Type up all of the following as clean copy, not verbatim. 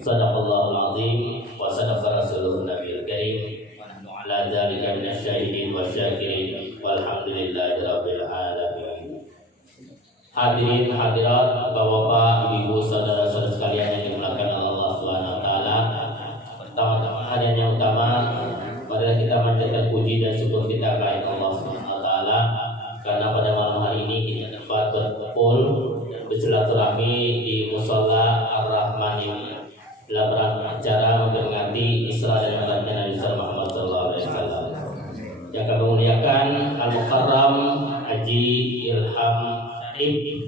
Sadaqallahul azim wa sadaqa rasuluhun nabiyil karim wa nahnu ala dzalika minasyahidin wasyakirin walhamdulillahi rabbil alamin. Hadirin hadirat, Bapak-bapak, Ibu, saudara-saudara sekalian yang dimuliakan Allah Subhanahu wa taala. Pertama-tama dan yang utama, mari kita manjatkan puji dan syukur kita kepada Allah Subhanahu wa taala karena pada malam hari ini kita dapat berkumpul bersilaturahmi di Musholla Ar-Rahman ini dalam acara memperingati Isra dan Mi'rajnya Nabi Muhammad SAW. Yang kami muliakan Al-Mukarram Haji Ilham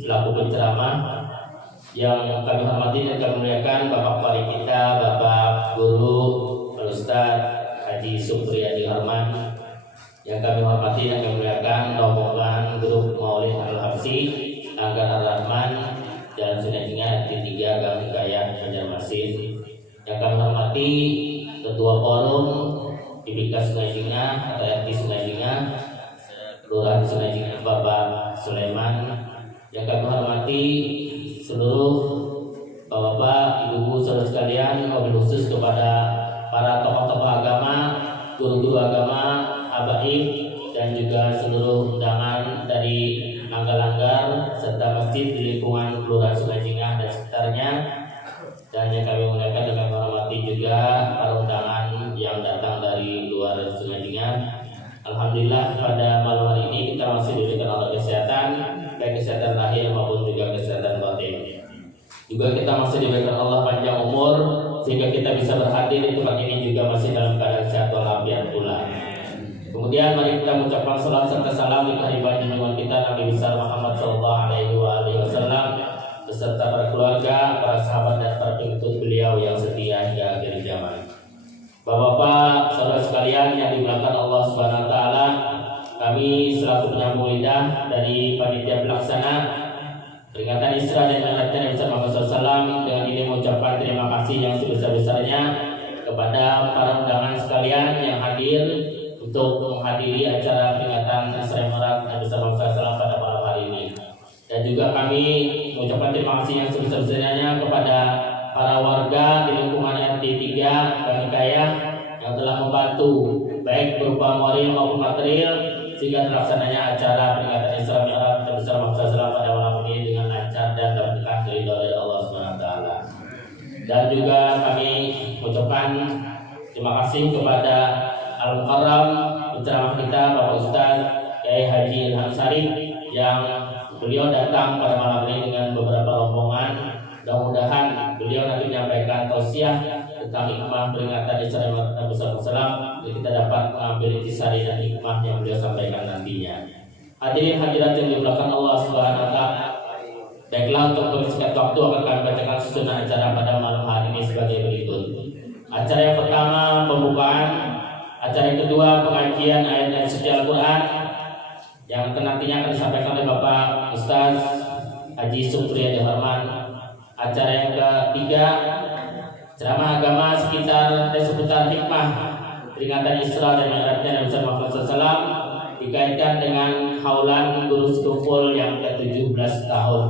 selaku penceramah, yang kami hormati dan kami muliakan Bapak Wali kita, Bapak Guru Al-Ustaz Haji Supriyadi Harman, yang kami hormati dan kami muliakan rombongan grup Maulid Al-Habsi Anggar Ar-Rahman dan Sungai T3 Gang Hikayat Banjarmasin, yang kami hormati Ketua Forum IPK Sungai Singa atau RT Sungai Singa Kelurahan Sungai Singa Bapak Sulaiman, yang kami hormati seluruh bapak-bapak, ibu-ibu, saudara sekalian, wabil khusus kepada para tokoh-tokoh agama, guru-guru agama, habaib, dan juga seluruh undangan dari langgar-langgar serta masjid di lingkungan Kelurahan Sungai Singa dan sekitarnya, dan yang kami muliakan dan kami hormati juga para undangan yang datang dari luar Sungai Singa. Alhamdulillah pada malam hari ini kita masih diberikan Allah kesehatan, baik kesehatan lahir maupun juga kesehatan batin. Juga kita masih diberikan Allah panjang umur sehingga kita bisa berhadir di tempat ini juga masih dalam keadaan sehat walafiat pula. Kemudian mari kita mengucapkan salam serta salam di kehadiran junjungan kita Nabi besar Muhammad SAW beserta para keluarga, para sahabat dan para pengikut beliau yang setia hingga akhir zaman. Bapak-bapak, saudara sekalian yang dimuliakan Allah Subhanahu wa taala, kami selaku penyambung lidah dari panitia pelaksana peringatan Isra dan Mi'rajnya Nabi Muhammad SAW dengan ini mengucapkan terima kasih yang sebesar-besarnya kepada para undangan sekalian yang hadir untuk menghadiri acara peringatan Isra Mi'raj Nabi Muhammad SAW pada malam hari ini. Dan juga kami mengucapkan terima kasih yang sebesar-besarnya kepada para warga di lingkungan RT 3 Bangkaya yang telah membantu baik berupa moral maupun material sehingga terlaksananya acara peringatan Isra Mi'raj Nabi Muhammad SAW pada malam ini dengan lancar dan dapat ridho dari Allah Subhanahu wa taala. Dan juga kami mengucapkan terima kasih kepada Al-Mukarram penceramah kita Bapak Ustaz Kiai Haji Ilham Sarif yang beliau datang pada malam ini dengan beberapa rombongan. Mudah-mudahan beliau nanti menyampaikan tausiah tentang hikmah peringatan Isra Mi'raj Nabi Sallallahu Alaihi Wasallam, kita dapat mengambil intisari dan hikmah yang beliau sampaikan nantinya. Hadirin hadirat yang dimuliakan Allah Subhanahu Wa Taala, baiklah untuk mempersingkat waktu akan kami bacakan susunan acara pada malam hari ini sebagai berikut. Acara yang pertama pembukaan, acara yang kedua pengajian ayat-ayat suci Al-Quran yang nantinya akan disampaikan oleh Bapak Ustaz Haji Supriyadi Harman. Acara yang ketiga ceramah agama sekitar dan seputar hikmah peringatan Isra dan Mi'rajnya Nabi Muhammad SAW dikaitkan dengan haulan guru sekuful yang ke-17 tahun.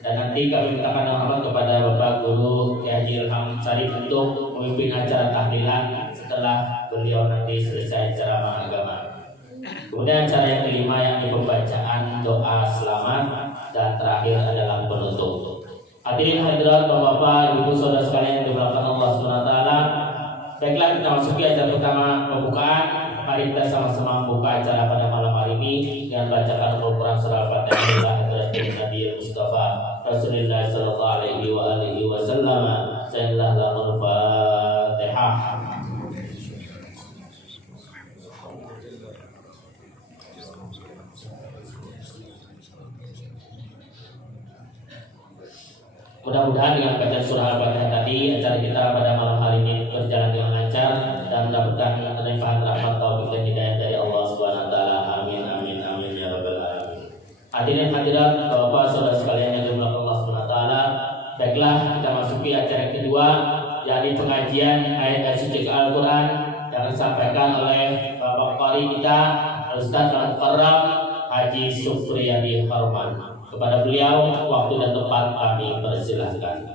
Dan nanti kami mintakan hormat kepada Bapak Guru Kiai Ilham Sarif untuk memimpin acara tahlilan setelah beliau nanti selesai ceramah agama. Kemudian acara yang kelima yakni pembacaan doa selamat dan terakhir adalah penutup. Hadirin hadirat bapak-bapak, ibu saudara sekalian yang dimuliakan Allah Subhanahu wa taala. Baiklah kita masuki acara pertama pembukaan. Mari kita sama-sama membuka acara pada malam hari ini dengan bacakan Al-Qur'an surah Al-Fatihah dari Nabi Mustafa Rasulullah sallallahu alaihi wasallam. Sallallahu Al-Fatihah. Mudah-mudahan dengan bacaan surah Al-Fatihah tadi acara kita pada malam hari ini berjalan dengan lancar dan mendapatkan manfaat rahmat taufik dan hidayah dari Allah Subhanahu wa taala. Amin amin amin ya rabbal alamin. Hadirin hadirat Bapak saudara sekalian yang dimuliakan Allah Subhanahu wa taala, baiklah kita masuki acara yang kedua yakni pengajian ayat suci Al-Qur'an yang disampaikan oleh Bapak Qari kita Ustaz Al-Mukarram Haji Supriyadi Harman. Kepada beliau waktu dan tempat kami persilahkan.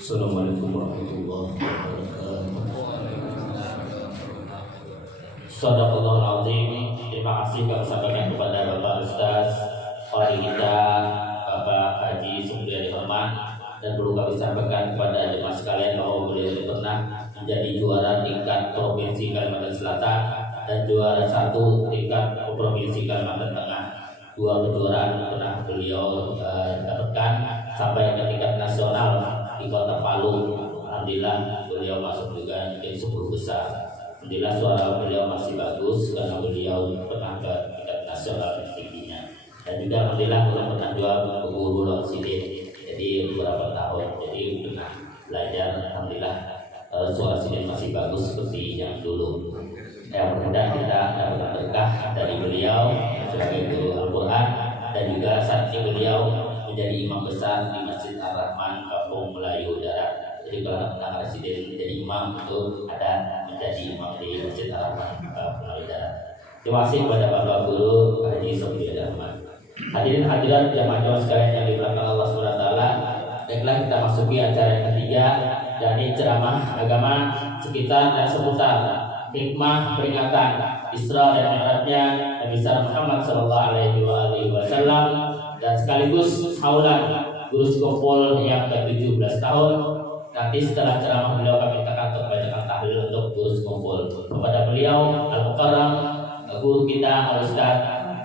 Assalamualaikum warahmatullahi wabarakatuh. Shadaqallahul azim. Terima kasih kami sampaikan kepada Bapak Ustaz Qari kita, Bapak Haji Supriyadi Hormat, dan perlu kami sampaikan kepada jemaah sekalian bahwa beliau pernah menjadi juara tingkat provinsi Kalimantan Selatan dan juara 1 tingkat provinsi Kalimantan Tengah. Dua kejuaraan pernah beliau dapatkan sampai ke tingkat nasional di Kota Palu. Alhamdulillah beliau masuk juga tim 10 besar. Alhamdulillah suara beliau masih bagus karena beliau pernah ke tingkat nasional tingginya. Dan juga alhamdulillah beliau pernah juga guru Sidin. Jadi beberapa tahun jadi pernah belajar. Alhamdulillah suara Sidin masih bagus seperti yang dulu. Yang mudah kita dapat berkah dari beliau sebagai guru Al-Quran, dan juga saat ini beliau menjadi imam besar di Masjid Ar-Rahman Kampung Melayu Darat. Jadi kalau anak presiden menjadi imam itu ada menjadi imam di Masjid Ar-Rahman Kampung Melayu Darat. Terima kasih kepada Bapak Guru Haji Supriyadi Hormat. Hadirin hadirat jamaah sekalian yang dimuliakan Allah Subhanahu wa taala, baiklah kita masuki acara yang ketiga, yakni ceramah agama sekitar dan seputar hikmah peringatan Isra dan Mi'rajnya Nabi Muhammad sallallahu alaihi wasallam, dan sekaligus haulan Gurus Kumpul yang ke-17 tahun. Nanti setelah ceramah beliau kami mintakan untuk membacakan tahlil untuk Gurus Kumpul. Kepada beliau Al-Mukarram guru kita Al-Ustaz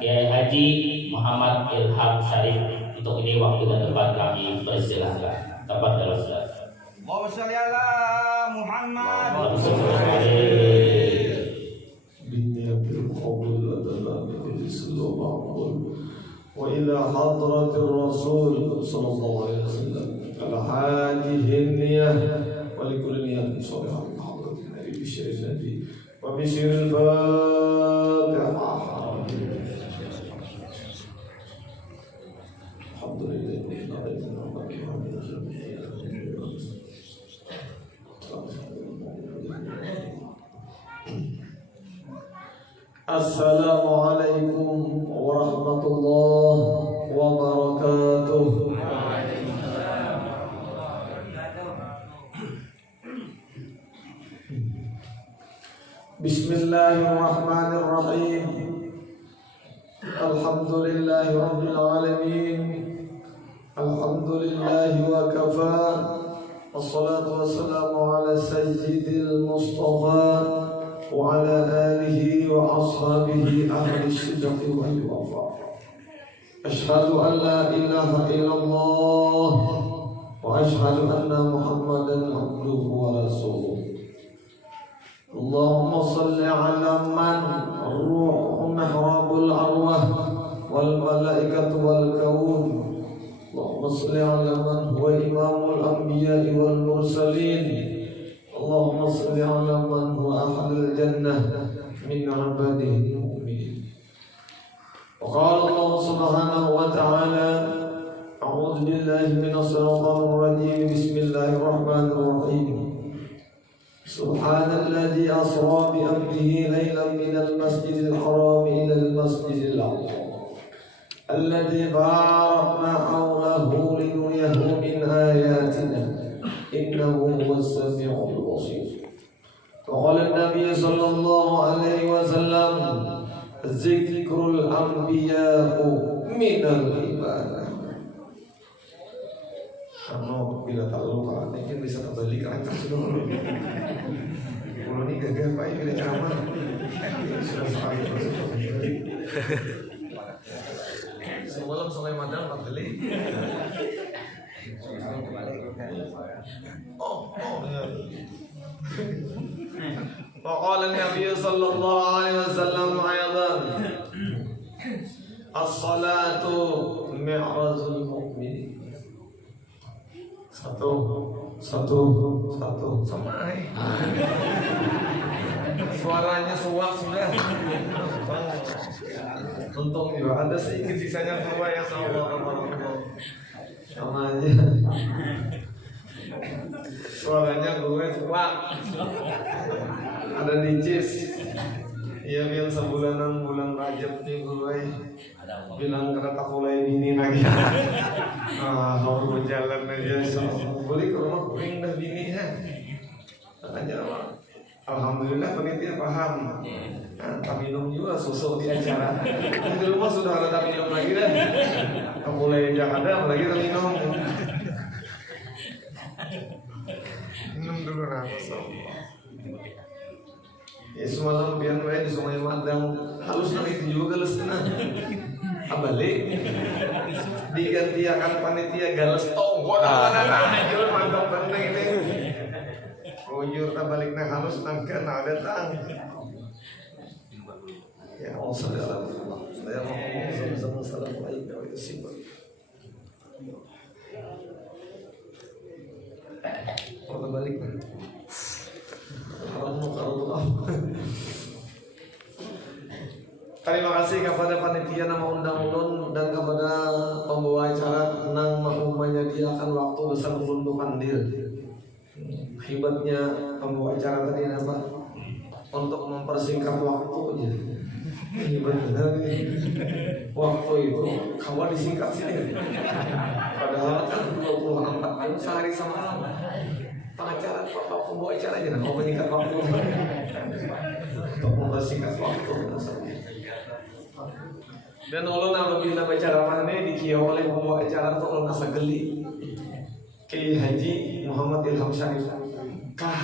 Kiai Haji Muhammad Ilham Syarif. Untuk ini waktu dan tempat kami persilahkan. Tempat dalam Ustaz. Allahumma shalli ala Muhammad. وإلى حضرة الرسول صلى الله عليه وسلم على هذه النية ولكل نية صالحة من حضرة النبي بشر النبي وبشر الفاتحة. الحمد لله Assalamualaikum warahmatullahi wabarakatuh. Bismillahirrahmanirrahim. Alhamdulillahi rabbil alamin. Alhamdulillahi wa kafa. Wassalatu wassalamu ala sayyidil mustafa وعلى آله وأصحابه أهل الصدق والوفاء. أشهد أن لا إله إلا الله وأشهد أن محمدا عبده ورسوله. اللهم صل على من الروح محراب الأرواح والملائكة والكون. اللهم صل على من هو إمام الأنبياء والمرسلين. اللهم صل على من هو أهل الجنة من عباده المؤمنين. وقال الله سبحانه وتعالى أعوذ بالله من الشيطان الرجيم بسم الله الرحمن الرحيم سبحان الذي أسرى بعبده ليلا من المسجد الحرام إلى المسجد الأقصى الذي باركنا حوله لنريه من آياتنا إنه هو السميع البصير. وقال النبي صلى الله عليه وسلم ذكر الأنبياء من العبادة. Karena bila tak lupa, mungkin bisa kembali ke atas dulu. Kalau ini gagal Pak, ini ceramah. Sudah sekali semalam sampai madam tak beli. وقال النبي صلى الله عليه وسلم أيضا الصلاة معراج المؤمن. Satu sama. Suaranya suak sudah. Untung juga ada sedikit sisanya keluar ya sama namanya. Suaranya gue suak. Ada nicis. Iya bilang sebulanan bulan Rajab nih gue bilang kereta mulai dini lagi. Mau jalan aja boleh ke rumah kuring dah dini ya. Aja alhamdulillah panitia paham. Tak minum juga susu di acara. Di rumah sudah ada tak minum lagi dah. Mulai Jakarta lagi tak minum. Minum dulu rasa. Ya semalam biar di Sungai Madang halus nanti juga galus tenang. Abalik digantiakan panitia galus tonggo mana jujur mantap banget ini. Jujur balik nak halus nangkan ada tang. Ya Allah saudara, saya mau ngomong sama salam baik itu simpel. Kalau balik kan. Terima kasih kepada panitia nama undang ulun dan kepada pembawa acara nang menyediakan waktu besar untuk pandir. Hebatnya pembawa acara tadi apa? Untuk mempersingkat waktu aja. Hebat benar nih. Waktu itu kawan disingkat sini. Padahal kan 24 jam sehari semalam. Pengacara pembawa acara aja mau menyingkat waktu. Untuk mempersingkat waktu. Dan ulun apabila baca ramalan ini dikiyau oleh pembawa acara untuk ulun asa geli. Kiai Haji Muhammad Ilham Syarif. KH.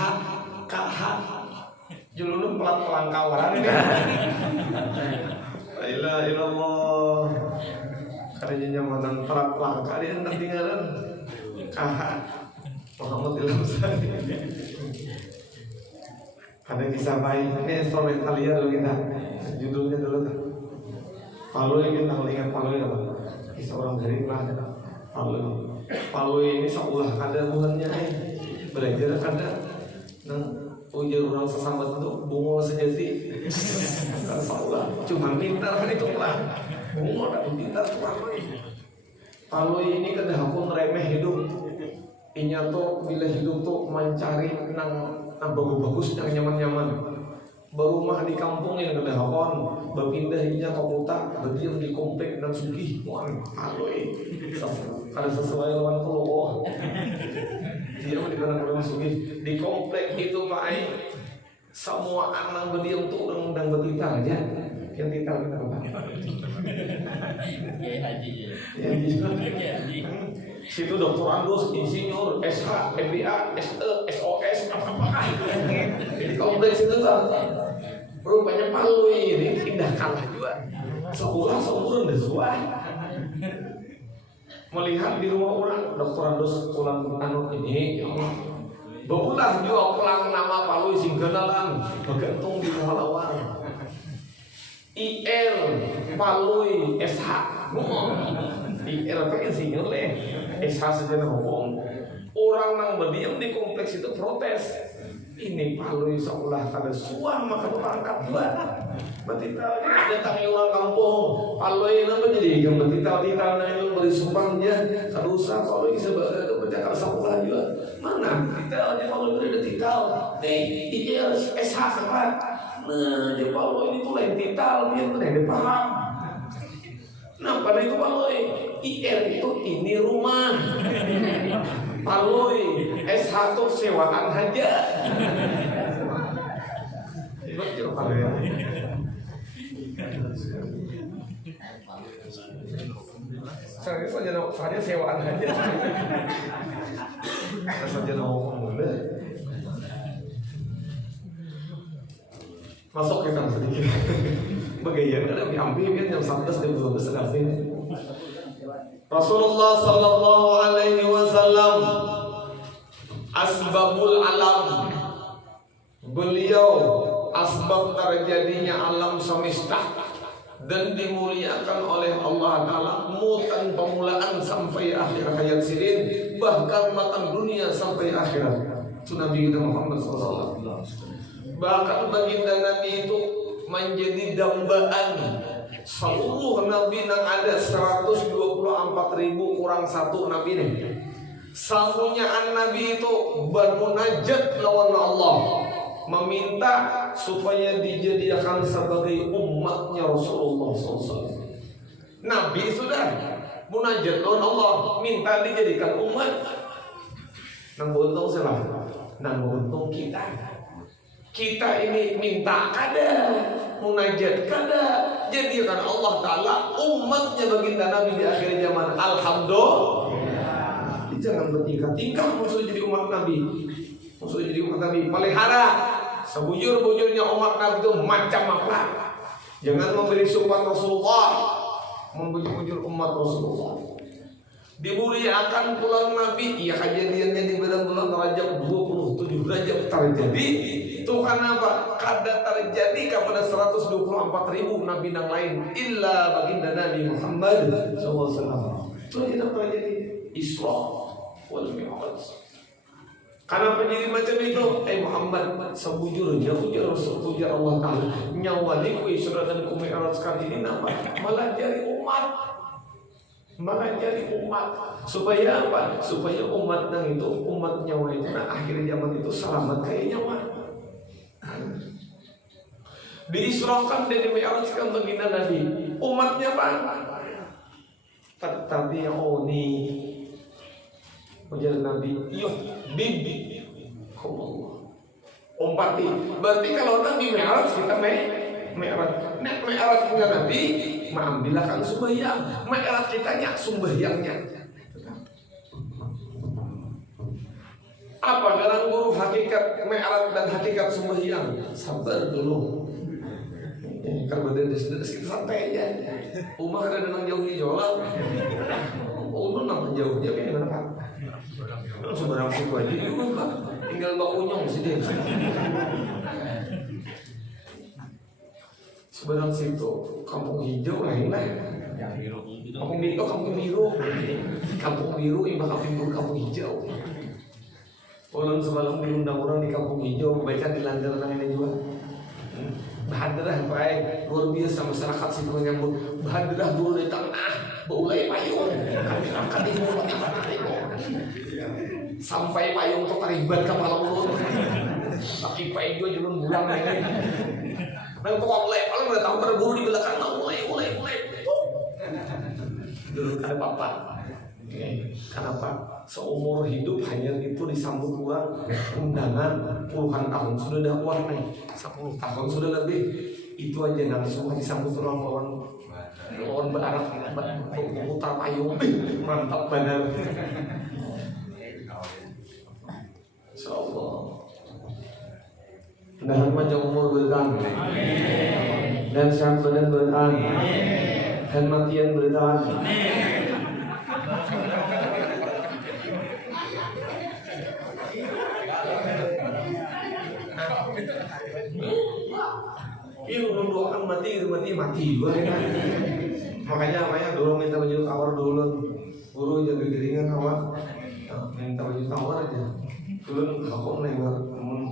Julun pelan-pelan kawaran ini. La ilaha illallah. Karena nyamanan perak langka dia hendak tinggalan. Muhammad Ilham. Ada kisah baik. Ini instrumental ya dulu kita. Judulnya dulu kan. Palu ini kita ingat Palu apa? Kisah orang dari lah. Palu ini seolah ada bulannya. Belajar ada. Ujar orang sesama itu bungo sejati. Seolah cuma pintar itu lah. Bungo tak pintar tuh Palu ini kedahapun remeh hidup. Inya tuh bila hidup tuh mencari nang bagus-bagus yang nyaman-nyaman. Berumah di kampung yang udah hakon, berpindahnya ke kota, berdiam di komplek nang sugih. Wah, aloi. Kalau sesuai lawan keluar. Dia di mana kalau sugih di komplek itu Pak Ai. Semua anak berdiam tuh dan bertital aja. Yang tital kita apa? Ya haji. Ya situ dokter Andus, insinyur, SH, MBA, SE, SOS, apa-apa. Di kompleks itu kan rupanya Palu ini indah kalah juga. Sebulan desuah. Melihat di rumah orang dokter Andus pulang anut ini, berulah juga pulang nama Palu singganalan bergantung di pahlawan. IL Palu SH. IL apa insinyur leh. SH sejenak hukum. Orang yang berdiam di kompleks itu protes. Ini Palu seolah ada suah maka berangkat dua. Betita datangi orang kampung. Palu ini apa jadi yang betita itu beri sumbangnya. Kadusa Palu ini sebagai bercakap sekolah juga. Mana betita Palu ini ada tital. Nih IL SH apa? Nah di Palu ini tuh lain tital dia tuh ada paham. Nah pada itu Paloi IR itu ini rumah Paloi S1 sewaan aja. Betul Paloi. Saya sewaan aja. Saja ngomong boleh. Masuk kita sedikit. Bagaimana ada diambil kan jam 11 jam 12 sedang sini. Rasulullah sallallahu alaihi wasallam asbabul alam. Beliau asbab terjadinya alam semesta dan dimuliakan oleh Allah Ta'ala mutan pemulaan sampai akhir hayat sidin, bahkan makan dunia sampai akhirat. Itu Nabi kita Muhammad SAW. Bahkan baginda Nabi itu menjadi dambaan seluruh Nabi yang ada 124.000 kurang satu Nabi nih. Sambungan Nabi itu bermunajat lawan Allah, meminta supaya dijadikan sebagai umatnya Rasulullah SAW. Nabi sudah munajat lawan Allah, minta dijadikan umat. Nang untung salah, nang untung kita. Kita ini minta kada, munajat kada, jadikan Allah Ta'ala umatnya baginda Nabi di akhir zaman. Alhamdulillah. Jangan bertingkah-tingkah musuh jadi umat Nabi. Musuh jadi umat Nabi. Pelihara sebujur-bujurnya umat Nabi itu macam apa? Jangan memberi sumpah Rasulullah, membujur umat Rasulullah. Dimuliakan pulang Nabi, iya kejadiannya di bulan Rajab 27 Rajab terjadi. Itu karena apa? Kada terjadi kepada 124.000 Nabi yang lain illa baginda Nabi Muhammad SAW. Itu tidak terjadi Isra wal Mi'raj. Karena menjadi macam itu, Muhammad sebujurnya puja Allah Ta'ala nyawaliku Isra dan Mi'raj kali ini nama malah jadi umat. Malah jadi umat supaya apa? Supaya umat yang itu umat nyawa itu nah akhir zaman itu selamat kayak nyawa. Diisrakan dan dimi'rajkan baginda Nabi. Umatnya apa? Tattabi'uni. Ujar Nabi, "Yuh, bibi." Allah. Umpati. Berarti kalau Nabi mi'raj kita mi'raj. Nek mi'raj punya Nabi, mengambilkan sembahyang. Mi'raj kitanya sembahyangnya. Apa garang guru hakikat mi'raj dan hakikat sembahyang? Sabar dulu. Kalau badan kita santai aja. Rumah ada nang jauh jolang. Ulun nang jauhnya gimana Pak? Sebarang situ aja juga Pak. Tinggal Mbak Unyong sih. Sebarang situ kampung hijau lain lah. Kampung biru imbah kampung hijau. Ulun semalam diundang orang di kampung hijau baca di landaran ini juga. Bahadrah baik luar biasa masyarakat situ menyambut. Bahadrah dulu di tengah baulai payung kami angkat di mulut sampai payung tuh taribat kepala ulun. Tapi payung juga julun bulang ini. Nang tukang paling udah tahu berburu di belakang mulai. Dulu ada papa. Kenapa? Seumur hidup hanya itu disambut orang undangan puluhan tahun sudah dakwah nih 10 tahun sudah lebih itu aja nanti semua disambut orang berarah putar payung mantap benar. Insyaallah mudah panjang umur berkah dan sehat badan berkah dan matian berkah. Iya belum doakan mati juga ya. Makanya dulu minta baju tawar dulu. Guru jaga geringan awak. Minta baju tawar aja. Dulu aku lewat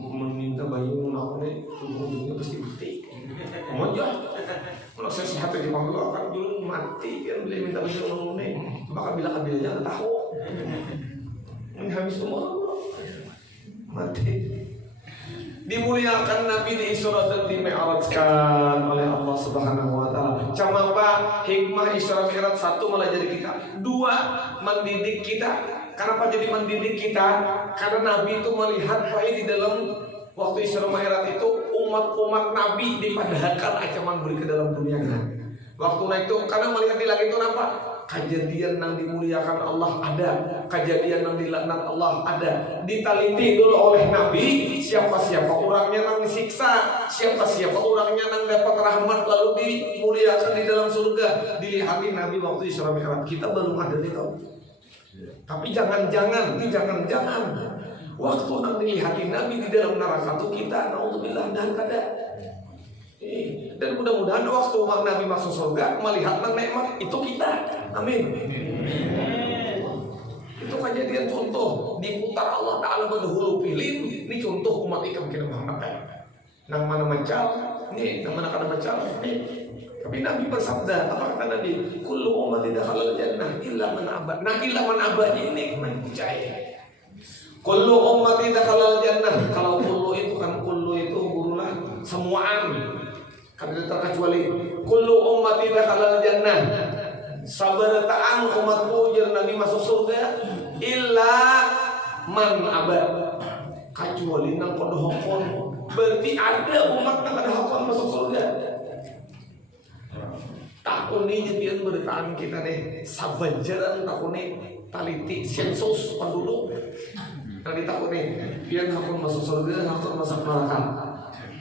meminta baju nawar nih tubuhnya pasti mati. Mojo. Kalau saya sehat di panggung akan dulu mati kan beli minta baju nawar nih. Maka bila-bilanya tahu. Ini habis umur mati. Dimuliakan Nabi di Isra dan di Mi'rajkan oleh Allah Subhanahu wa taala. Cuma apa? Hikmah Isra Mi'raj satu melajari kita. Dua, mendidik kita. Kenapa jadi mendidik kita? Karena Nabi itu melihat baik di dalam waktu Isra Mi'raj itu umat-umat Nabi dipadahkan ancaman beri ke dalam dunia kan. Waktu naik itu karena melihat di langit itu apa? Kejadian yang dimuliakan Allah ada, kejadian yang dilaknat Allah ada. Diteliti dulu oleh Nabi siapa-siapa orangnya yang disiksa, siapa-siapa orangnya yang dapat rahmat lalu dimuliakan di dalam surga. Dilihatin Nabi waktu Isra Mi'raj. Kita belum ada itu. Tapi jangan-jangan waktu yang dilihatin Nabi di dalam neraka itu kita naudzubillah dan kada. Dan mudah-mudahan waktu Nabi masuk surga melihat nikmat itu kita. Amin. Itu kejadian contoh diputar Allah Ta'ala berhulu pilih. Ini contoh umat ikam kita Muhammad. Nang mana mencal, nih nang mana kada mencal. Tapi Nabi bersabda, apa kata Nabi? Kullu ummati dakhalal jannah illa man abad. Nah illa man abad ini percaya. Kullu ummati dakhalal jannah. Kalau kullu itu kan kullu itu gurulah semuaan. Kan terkecuali kullu ummati dakhalal jannah. Sabarataan umatku jeung Nabi masuk surga illa man abad. Kecuali nang podo hokon. Berarti ada umat nang ada hokon masuk surga. Takuni jadian beritaan kita nih sabanjaran takuni taliti sensus penduduk. Tadi takuni pian hakun masuk surga, hakun masuk neraka.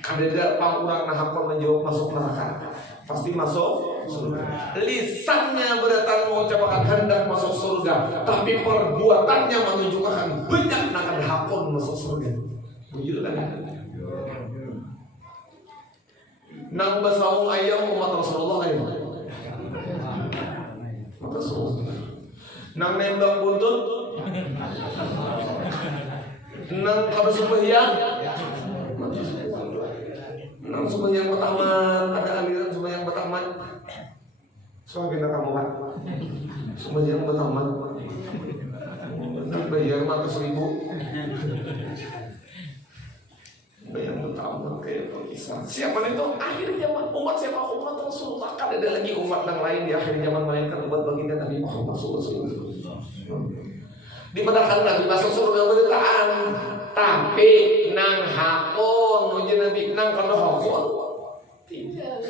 Kadeda pangurang nah hakun menjawab masuk neraka. Pasti masuk surga. Lisannya beratan mengucapkan hendak masuk surga, tapi perbuatannya menunjukkan banyak nak ada hakun masuk surga. Begitu kan? Nang basaung ayam umat Rasulullah ayam. Rasulullah. Nang nembak buntut. Nang kada sembahyang. Nang sembahyang pertama ada aliran sembahyang pertama. Soal kita kamu Pak. Sembahyang pertama. Nang bayar 100.000. Bayang pertama kayak pengisah. Siapa itu? Akhir zaman umat siapa? Umat Rasulullah. Kan ada lagi umat yang lain di akhir zaman melainkan umat baginda Nabi Muhammad SAW. Dipadahkan Nabi masuk surga beritaan, tapi nang hakon uji Nabi nang kada hakon. Tidak.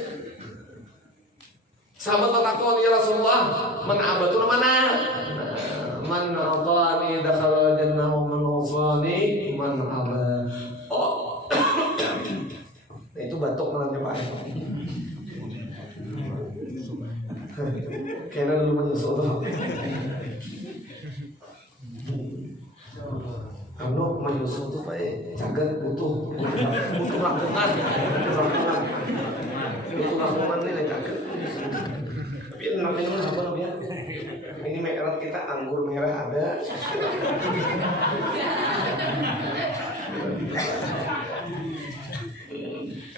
Sahabat takon ya Rasulullah, man abaduna mana? Man atani dakhala jannah wa man wasani man abad. Oh. Itu batuk namanya Pak. Kayaknya dulu menyusul tuh. Anu menyusul tuh pakai cagat butuh lakungan, nih cagat. Tapi namanya apa namanya? Ini merah kita anggur merah ada.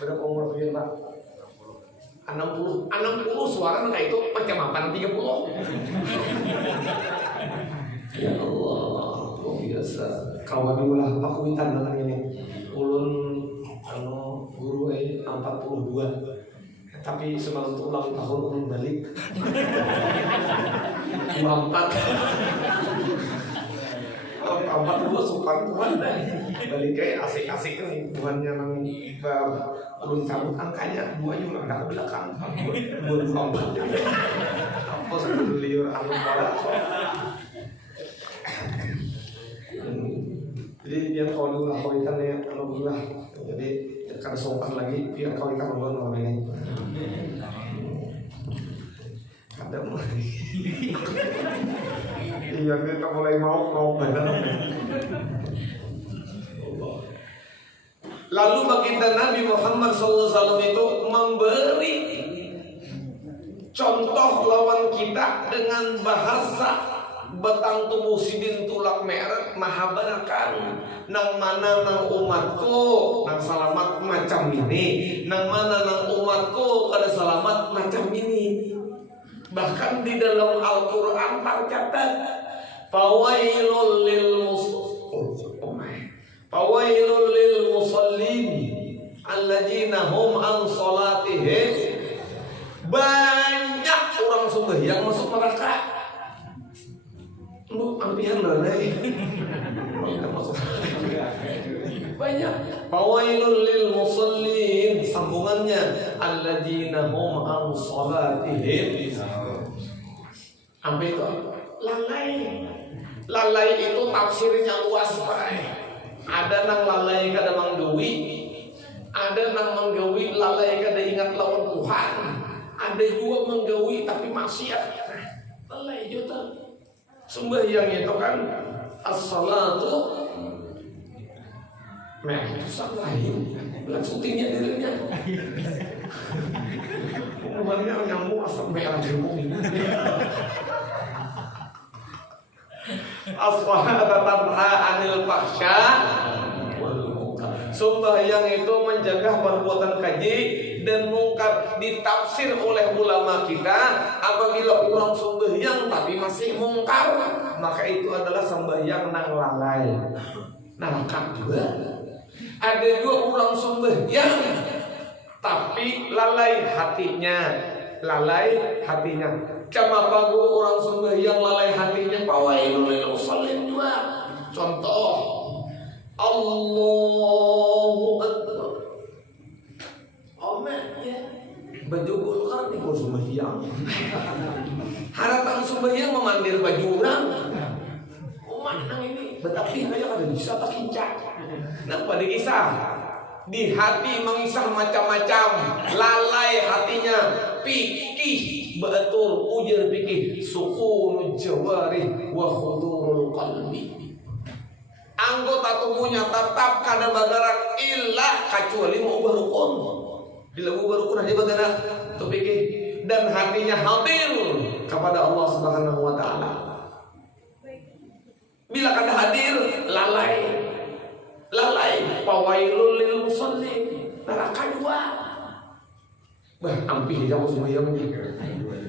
Berapa umur dia Pak? 60 suara kayak itu macam apa? 30. Ya Allah, kok biasa. Kawan dulu lah aku minta dengan ini. Ulun guru 42. Tapi semalam tuh ulang tahun ulun balik. 24. 42 supan Tuhan balik kayak asik-asik nih Tuhannya nang ulun cabut angkanya 2 juga ada ke belakang 24 apa sebelum liur anu bola. Jadi biar kau dulu kawitan ya alhamdulillah. Jadi kada sopan lagi biar kawitan ulun malam ini. Ada mulai. Iya kita mulai mau benar. Lalu baginda Nabi Muhammad SAW itu memberi contoh lawan kita dengan bahasa betang tubuh sidin tulak merek mahabarakan nang mana nang umatku nang selamat macam ini, nang mana nang umatku kada selamat macam ini. Bahkan di dalam Al-Quran tercatat fawailul lil musallin alladzina hum an salatihim. Banyak orang sembahyang masuk neraka. Lu ampihan lalai. Banyak. Fawailul lil musallin sambungannya alladzina hum an salatihim. Apa itu? Lalai itu tafsirnya luas Pak. Ada nang lalai kada manggawi, ada nang manggawi lalai kada ingat lawan Tuhan, ada juga manggawi tapi maksiat. Lalai juga. Sembahyang itu kan as-salatu sang lain bukan syutingnya dirinya. Umumnya nyamuk asap merah di rumah. As-salatu tanha anil fahsya wal munkar. Sembahyang itu menjaga perbuatan keji dan mungkar. Ditafsir oleh ulama kita, apabila orang sembahyang tapi masih mungkar, maka itu adalah sembahyang nang lalai. Nangkap juga. Ada juga orang sembahyang tapi lalai hatinya. Cuma bagus orang sembahyang lalai hatinya, fawailul lil musallin juga. Contoh Allahu Akbar. Amin ya. Baju golkar nih kau sembahyang. Harapan sembahyang memandir baju orang. Mana ini? Betapin aja kada bisa tak kincak. Nampak dikisah. Di hati mengisah macam-macam. Lalai hatinya. Pikih betul ujar pikih sukunul jawarih wa khudurul qalbi. Anggota tubuhnya tetap kada bergerak illa kecuali mau berukun. Bila mau berukun aja bergerak tu pikih dan hatinya hadir kepada Allah Subhanahu wa taala. Bila kada hadir lalai fawailul lil musallin neraka juga. Bah, ampih jauh semuanya.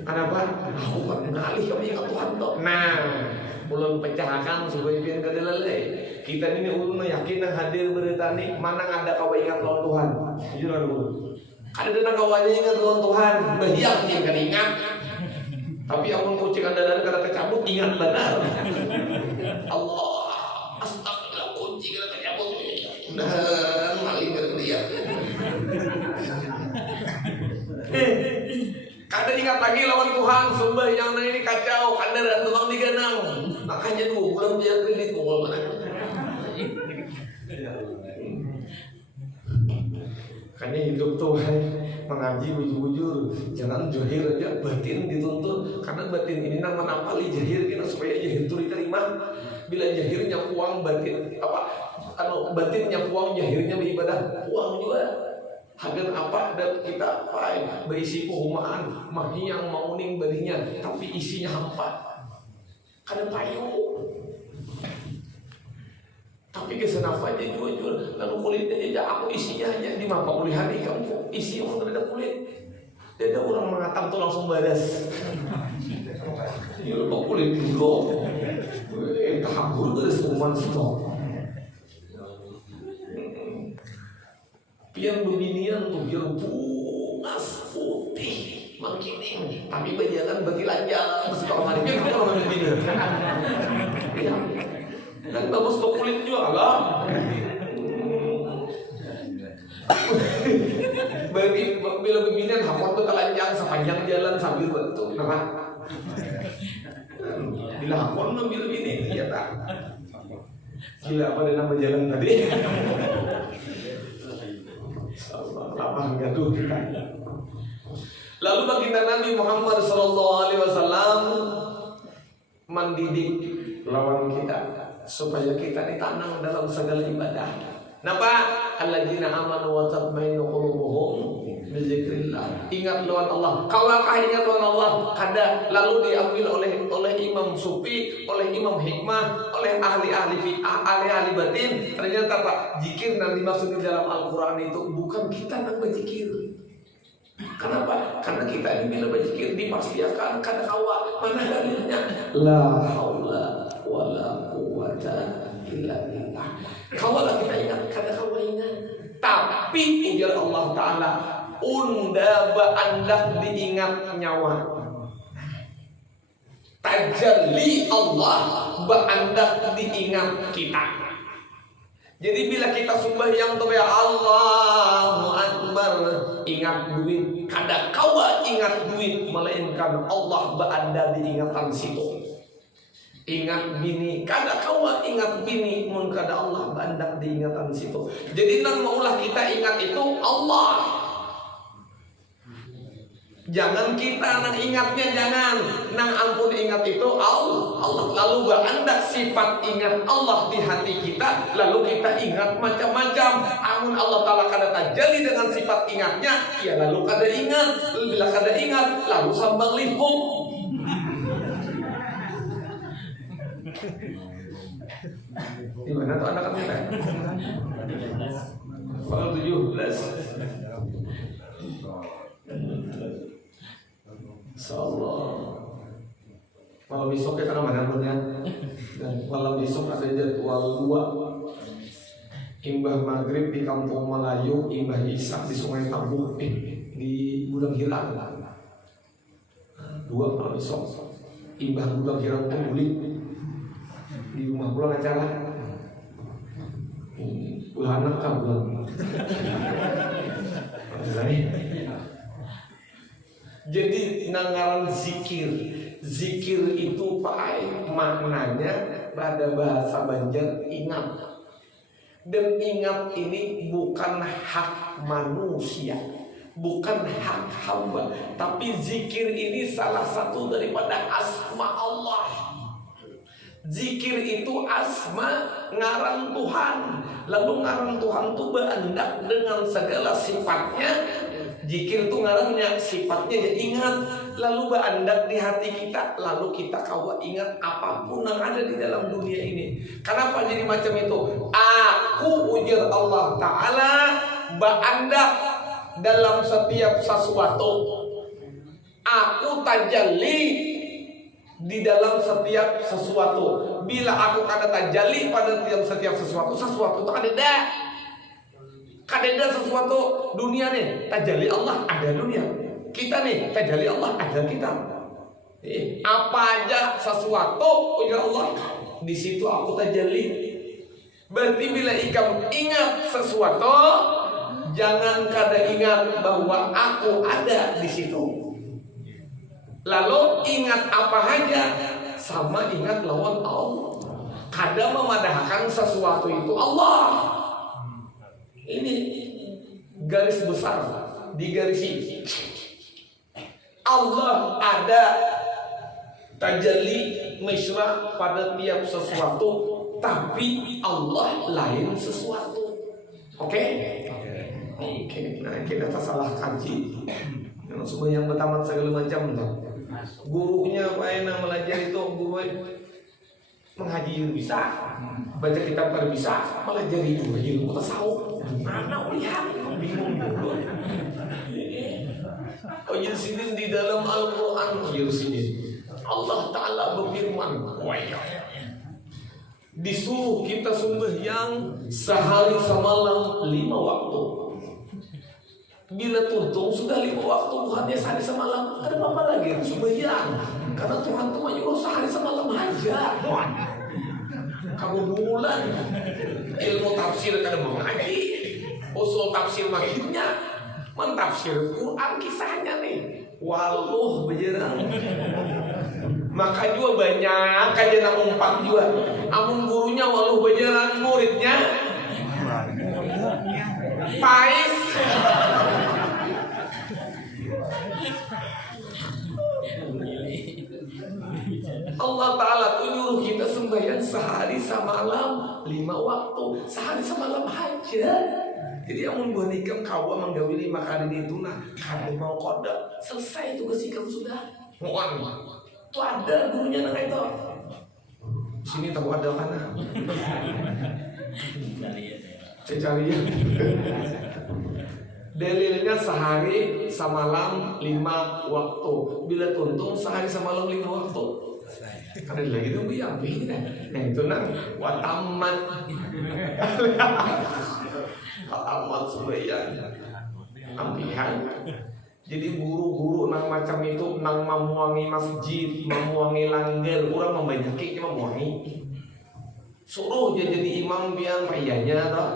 Kenapa? Aku kan ngalih kami ingat Tuhan toh. Nah, ulun pecahkan supaya pian kada lalai. Kita ini ulun yakin yang hadir berita ni mana ada kau ingat lawan Tuhan. Jujur dulu. Kada ada kawannya ingat lawan Tuhan. Bahiak yang kada ingat. Tapi amun kucing anda dan kada kecabut ingat benar. Allah, astagfirullah kucing kada kecabut. Nah, maling kada dia. Kada ingat lagi lawan Tuhan, sembahyang ini kacau, kandaran tukang diganang. Makanya 2 bulan biar kredit mongol mana. Makanya hidup tuh mengaji bujur-bujur, jangan jahir aja, batin dituntut. Karena batin ini nama napali jahir kita supaya jahir itu diterima. Bila jahirnya puang batin batinnya puang jahirnya beribadah puang juga. Hagan apa dan kita berisi kuhumaan mahi yang mau ning badinya tapi isinya hampa. Kada payu. Tapi kesenapa aja jual lalu kulitnya aja aku isinya hanya di mapa oleh hari kamu isi yang ada kulit. Ada orang mengatang tuh langsung badas. Ya lupa kulit juga. Tahambur dari semuanya situ. Pian beginian tuh biar bungas putih mangkining. Tapi bajangan bagi lanjang setelah hari ini orang begini. Dan bagus kulit juga lah. Berarti bila beginian hapot tuh telanjang sepanjang jalan sambil bentuk nama. Bila hapon ngambil ini ya tak. Gila apa dia nama jalan tadi? Lama gaduh kita. Lalu baginda Nabi Muhammad SAW mendidik lawan kita supaya kita ditanam dalam segala ibadah. Napa? Alladzina amanu wa tatmainnu qulubuhum bi dzikrillah. Ingat lawan Allah. Kaulakah ingat lawan Allah? Kada lalu diambil oleh Imam Sufi, oleh Imam Hikmah, oleh ahli-ahli fiqh, ahli-ahli batin. Ternyata Pak, zikir yang dimaksud di dalam Al-Qur'an itu bukan kita yang berzikir. Kenapa? Karena kita ini bila berzikir dipastikan kada kawa. Mana dalilnya? La haula wala quwwata illa billah. Kawalah kita ingat, kada kawa ingat. Tapi ujar Allah Ta'ala, unda ba'andak diingat nyawa. Tajalli Allah ba'andak diingat kita. Jadi bila kita sembahyang tuh ya Allahu Akbar, ingat duit, kada kawa ingat duit, melainkan Allah ba'anda diingatan situ. Ingat bini, kada kawa ingat bini, mun kada Allah ba'anda diingatan situ. Jadi nang maulah kita ingat itu Allah. Jangan kita nang ingatnya jangan, nang ampun ingat itu Allah. Lalu ba'anda sifat ingat Allah di hati kita, lalu kita ingat macam-macam. Amun Allah Ta'ala kada tajali dengan sifat ingatnya, ya lalu kada ingat. Bila kada ingat, lalu sambang lihum. Di mana tuh anak kita? Pasal 17. Insyaallah. Malam besok kita kemana punya? Dan malam besok ada jadwal 2. Imbah maghrib di Kampung Melayu, imbah isya di Sungai Tambuk di Gudang Hirang. 2 malam besok. Imbah Gudang Hirang Pembulik di rumah pulang acara. Anak kamu. Jadi nangaran zikir. Zikir itu maknanya pada bahasa Banjar ingat. Dan ingat ini bukan hak manusia, bukan hak hamba, tapi zikir ini salah satu daripada asma Allah. Zikir itu asma ngarang Tuhan. Lalu ngarang Tuhan itu berendak dengan segala sifatnya. Zikir itu ngarangnya sifatnya ya ingat. Lalu berendak di hati kita. Lalu kita kawa ingat apapun yang ada di dalam dunia ini. Kenapa jadi macam itu? Aku ujar Allah Ta'ala berendak dalam setiap sesuatu. Aku tajalli di dalam setiap sesuatu. Bila aku kada tajalli pada setiap sesuatu, sesuatu itu ada. Kada sesuatu dunia nih, tajalli Allah ada dunia. Kita nih, tajalli Allah ada kita. Apa aja sesuatu ujar Allah, di situ aku tajalli. Berarti bila ikam ingat sesuatu, jangan kada ingat bahwa aku ada di situ. Lalu ingat apa aja sama ingat lawan Allah. Kada memadahkan sesuatu itu Allah. Ini garis besar digarisi. Allah ada tajalli mesra pada tiap sesuatu, tapi Allah lain sesuatu. Oke? Nah kita salah kaji. Semua yang bertamat segala macam tuh. Gurunya apa yang belajar itu guru mengaji bisa, baca kitab kan bisa, malah jadi juga ilmu tasawuf. Mana lihat bingung dulu. Oh Yerusalem di dalam Al-Quran Yerusalem Allah Ta'ala berfirman, disuruh kita sembahyang sehari semalam 5 waktu. Bila tuntung sudah 5 waktu, bukannya sehari semalam, ada apa lagi sembahyang? Karena Tuhan tuh menyuruh sehari semalam aja. Kamu bulan ilmu tafsir kadang mengaji, usul tafsir makinnya mentafsir Quran kisahnya nih. Waluh bejerang. Maka juga banyak kajian umpat juga. Amun gurunya waluh bejerang, muridnya pais. Allah Ta'ala tuh nyuruh kita sembahyang sehari semalam 5 waktu, sehari semalam aja. Jadi yang membuat nikam kau menggawi 5 kali itu nah kali mau kodok selesai tugas ikam sudah. Mohon itu ada gurunya nang itu. Sini tahu ada mana? Saya cari ya. Dalilnya sehari semalam 5 waktu. Bila tuntung sehari semalam 5 waktu. Karena lagi itu biar nah itu nang watamat. Watamat sembahyang ampihan. Jadi guru-guru nang macam itu nang memuangi masjid, memuangi langgar, kurang membanyaki cuma memuangi. Suruh dia jadi imam biang payahnya toh.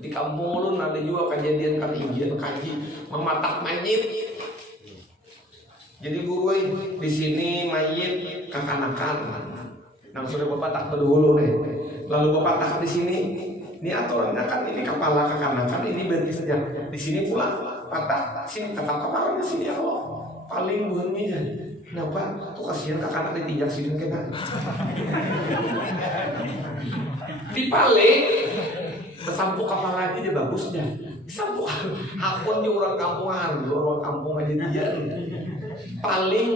Di kampung ulun ada juga kejadian kaji mematak mayit. Jadi guru di sini mayit kekanakan. Nang sudah bapak tak berdulu nih. Lalu bapak tak di sini. Ini aturannya kan ini kepala kekanakan, ini betisnya. Di sini pula patah, sini tetap kepalanya sini ya Allah. Paling buahnya. Kenapa? Tuh kasihan kekanak ditinjak sini kena. Dipaling kesampuk kepala aja bagusnya. Sampuk hakun di orang kampungan, orang kampung aja dia. Paling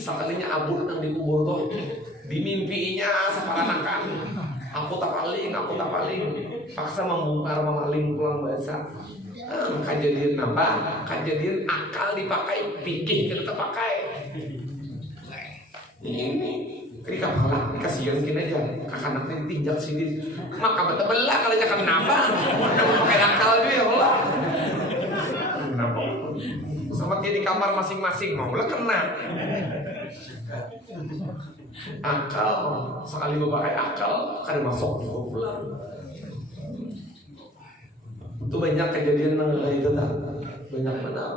sekalinya abur nang dikubur tuh dimimpinya separanakan. Aku tak paling paksa membongkar memaling pulang bahasa. Kejadian apa? Kejadian akal dipakai, pikir kita pakai. Ini ketika malah dikasihan gini aja, kakanaknya ditinjak sini. Maka betul belah kalau jangan kenapa? Pakai akal juga ya Allah. Kenapa? Sama dia di kamar masing-masing mau lah kena. Akal sekali pakai akal kan masuk pulang. Itu banyak kejadian itu tak banyak benar.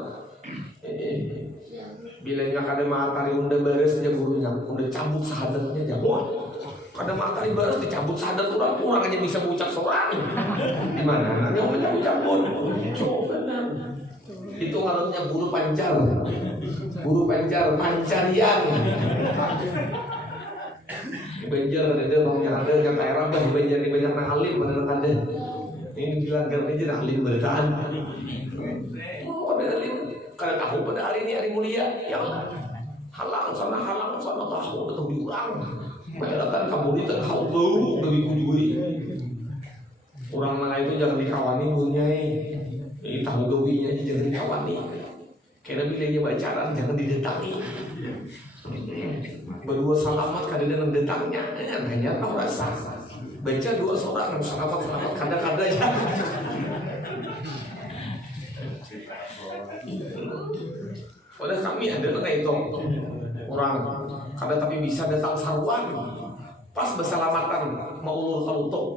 Bilangnya kada matahari unda beres aja gurunya udah cabut sahadatnya jago. Kada matahari beres dicabut sahadat orang aja bisa mengucap seorang. Di mana? Yang udah cabut. Coba benar. Itu ngarannya guru pancar. Guru pancar pancarian. Banjar ada bangnya ada yang daerah dah banjar di banyak nang alim benar ada. Ini dilanggar aja dah alim bertahan. Oh ada alim kada tahu pada hari ini hari mulia ya Allah. Halang sana tahu betul diulang. Bayarkan kamu di tahu bau dari kujui. Orang mana itu jangan dikawani bunyai. Ini tahu gawinya aja jangan dikawani. Karena bilangnya bacaran jangan didatangi. Berdua salamat kadang datangnya hanya tahu rasa baca 2 seorang salamat kadang-kadang ya. Padahal kami ada kayak itu orang kadang tapi bisa datang sarwan pas bersalamatan mau ulur kalutok.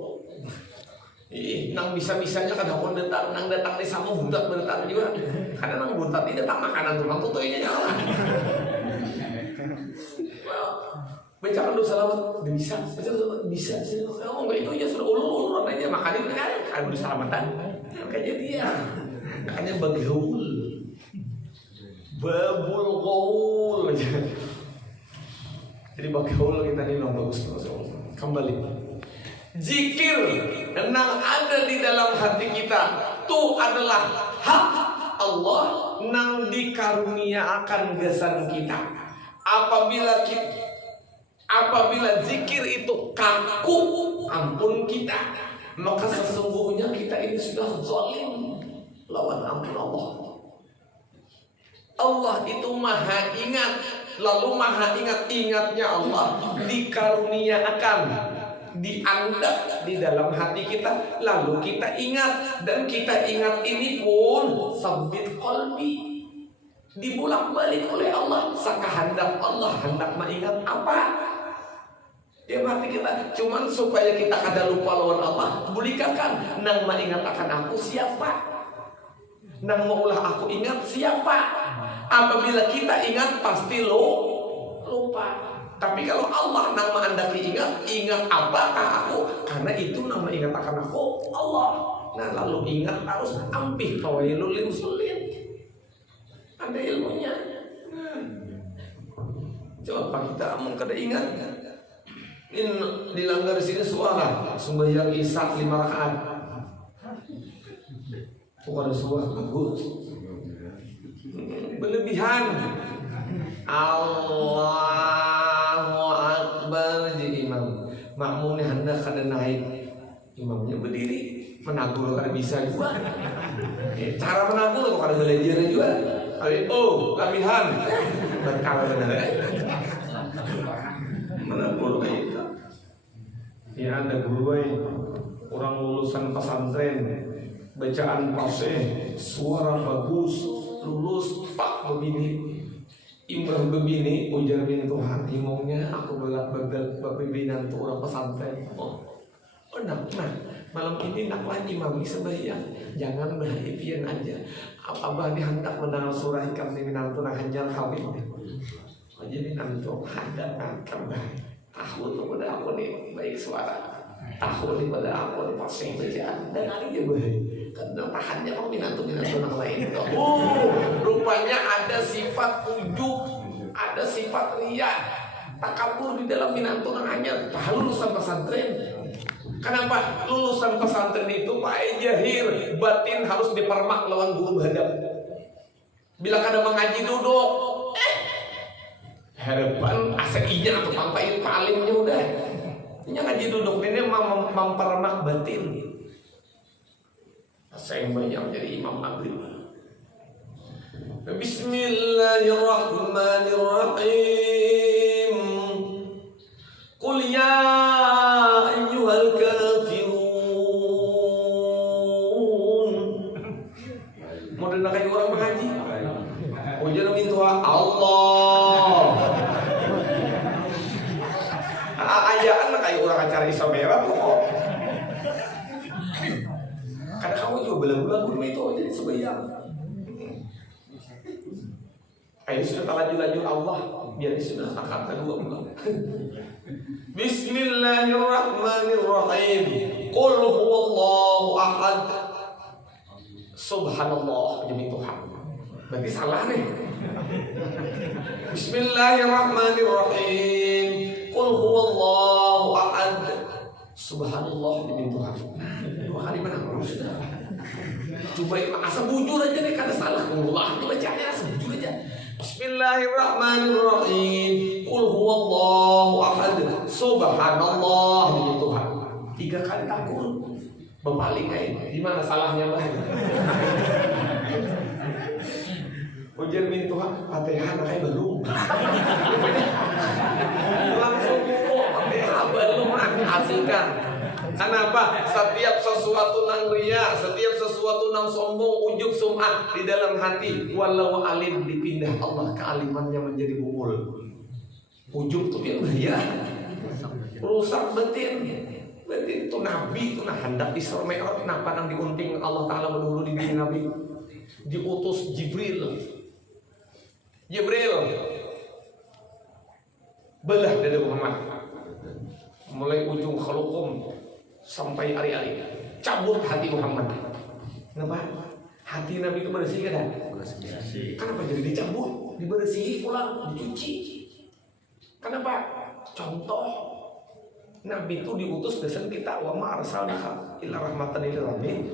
Nang bisa-bisanya kadang pun datang di sama buntat berdatang juga. Kadang nang buntat ini datang makanan tukang tutoynya nyala. Bacakan doa salamat bisa, baca salamat bisa. Oh enggak itu aja sudah ulur-uluran aja makanin anu diselamatan. Kejadian. Makanya baghaul. Babul qaul. Jadi baghaul kita ini bagus. Kembali. Zikir yang ada di dalam hati kita itu adalah hak Allah yang dikaruniakan gesan kita. Apabila zikir itu kaku, ampun kita, maka sesungguhnya kita ini sudah zalim lawan ampun Allah. Allah itu maha ingat, lalu maha ingatnya Allah dikaruniakan, diandap di dalam hati kita, lalu kita ingat, dan kita ingat ini pun sabit qalbi, dibulak-balik oleh Allah. Sakahandak Allah hendak mengingat apa? Dia mati kita, cuman supaya kita kada lupa lawan Allah, bulikakan nang mengingat akan aku siapa? Nang maulah aku ingat siapa? Apabila kita ingat pasti lupa. Tapi kalau Allah nang menghendaki ingat apakah aku? Karena itu nang mengingat akan aku Allah. Nah lalu ingat harus ampih fawailul lil musallin. Ada ilmunya. Coba kita amun kada ingat. Ini dilanggar sini suara sembahyang Isya 5 rakaat. Bukan suara bagus. Berlebihan. Allahu Akbar jadi imam. Makmumnya hendak kada naik, imamnya berdiri menagur kada bisa juga. Cara menagur kok kada belajar juga. Oh, latihan. Berkala benar. Menagur kayak itu. Ya ada guru orang lulusan pesantren, bacaan fasih, suara bagus, lulus pak begini. Imbah begini ujar bin Tuhan imamnya aku belak-belak pimpinan tuh orang pesantren. Oh nak malam ini nak lagi mami sembahyang, jangan bahagian aja. Abah dihantar mendengar surah hikam ni minantu nak hanjar kawin. Jadi nantu ada angkat baik. Tahu tu pada aku ni baik suara. Tahu ni pada aku ni pasang bacaan dan hari dia baik. Karena tahannya kok minantu nak lain. Oh rupanya ada sifat ujub, ada sifat riya, takabur di dalam minantu hanya lulusan pesantren. Kenapa lulusan pesantren itu Pak jahir batin harus dipermak lawan guru hadap. Bila kada mengaji duduk, harapan asainya atau pampain palingnya udah. Ini ngaji duduk ini mempermak batin. Saya banyak jadi imam maghrib. Bismillahirrahmanirrahim. Qul ya ayyuhal kafirun. Mau dengar kayak orang mengaji. Ujian minta Allah. Ayaan kayak orang acara Isra Mi'raj kok. Karena kamu juga belang-belang guru itu jadi sembahyang. Ayo sudah terlanjur Allah biar sudah akad kedua bulan. Bismillahirrahmanirrahim. Qul huwallahu ahad. Subhanallah demi Tuhan. Berarti salah nih. Bismillahirrahmanirrahim. Qul huwallahu ahad. Subhanallah demi Tuhan. Dua kali mana sudah. Coba asal bujur aja deh kada salah. Allah itu bacanya asal bujur aja. Bismillahirrahmanirrahim. Qul huwallahu ahad. Subhanallah demi Tuhan. 3 kali takut. Berpaling aja. Di mana salahnya Mbah? Ujar min Tuhan, Fatihah kayak belum. Langsung Fatihah belum asingkan. Kenapa? Setiap sesuatu nang ria, setiap sesuatu nang sombong, ujub sum'ah di dalam hati, walau alim dipindah Allah kealimannya menjadi bubul. Ujub tuh dia bahaya. Rusak batin. Batin itu nabi itu nah hendak Isra Mi'raj kenapa nang diunting Allah Taala dulu di diri nabi. Diutus Jibril belah dari Muhammad mulai ujung khaluqum sampai hari-hari cap dicabut hati Muhammad. Kenapa? Hati Nabi itu bersih kan? Kenapa jadi dicabut? Dibersihi ulang, dicuci. Kenapa? Contoh, Nabi itu diutus dengan kita wa ma arsalnaka illa rahmatan lil alamin.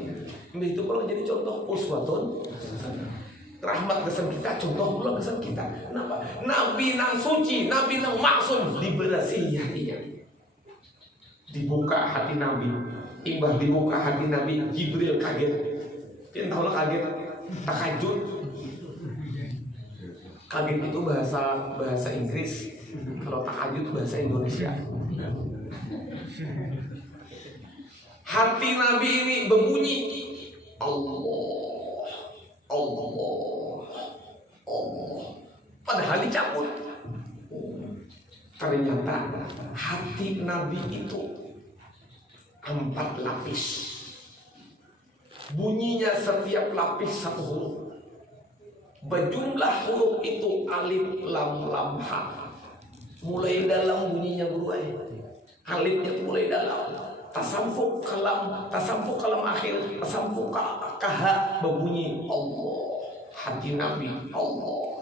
Nabi itu kalau jadi contoh uswatun rahmat kesan kita, contoh pula kesan kita. Kenapa? Nabi nang suci, Nabi nang maksum, dibersihi hatinya. Dibuka hati Nabi, imbah dibuka hati Nabi, Jibril kaget. Kita tahu lah kaget, takajud. Kaget itu bahasa Inggris. Kalau takajud itu bahasa Indonesia. Hati Nabi ini berbunyi Allah, Allah, Allah. Padahal dicabut. Ternyata hati Nabi itu 4 lapis. Bunyinya setiap lapis 1 huruf. Berjumlah huruf itu alif lam lam ha. Mulai dalam bunyinya guru alifnya itu mulai dalam. Tasampuk kalam akhir, tasampuk kaha berbunyi Allah. Hati Nabi Allah,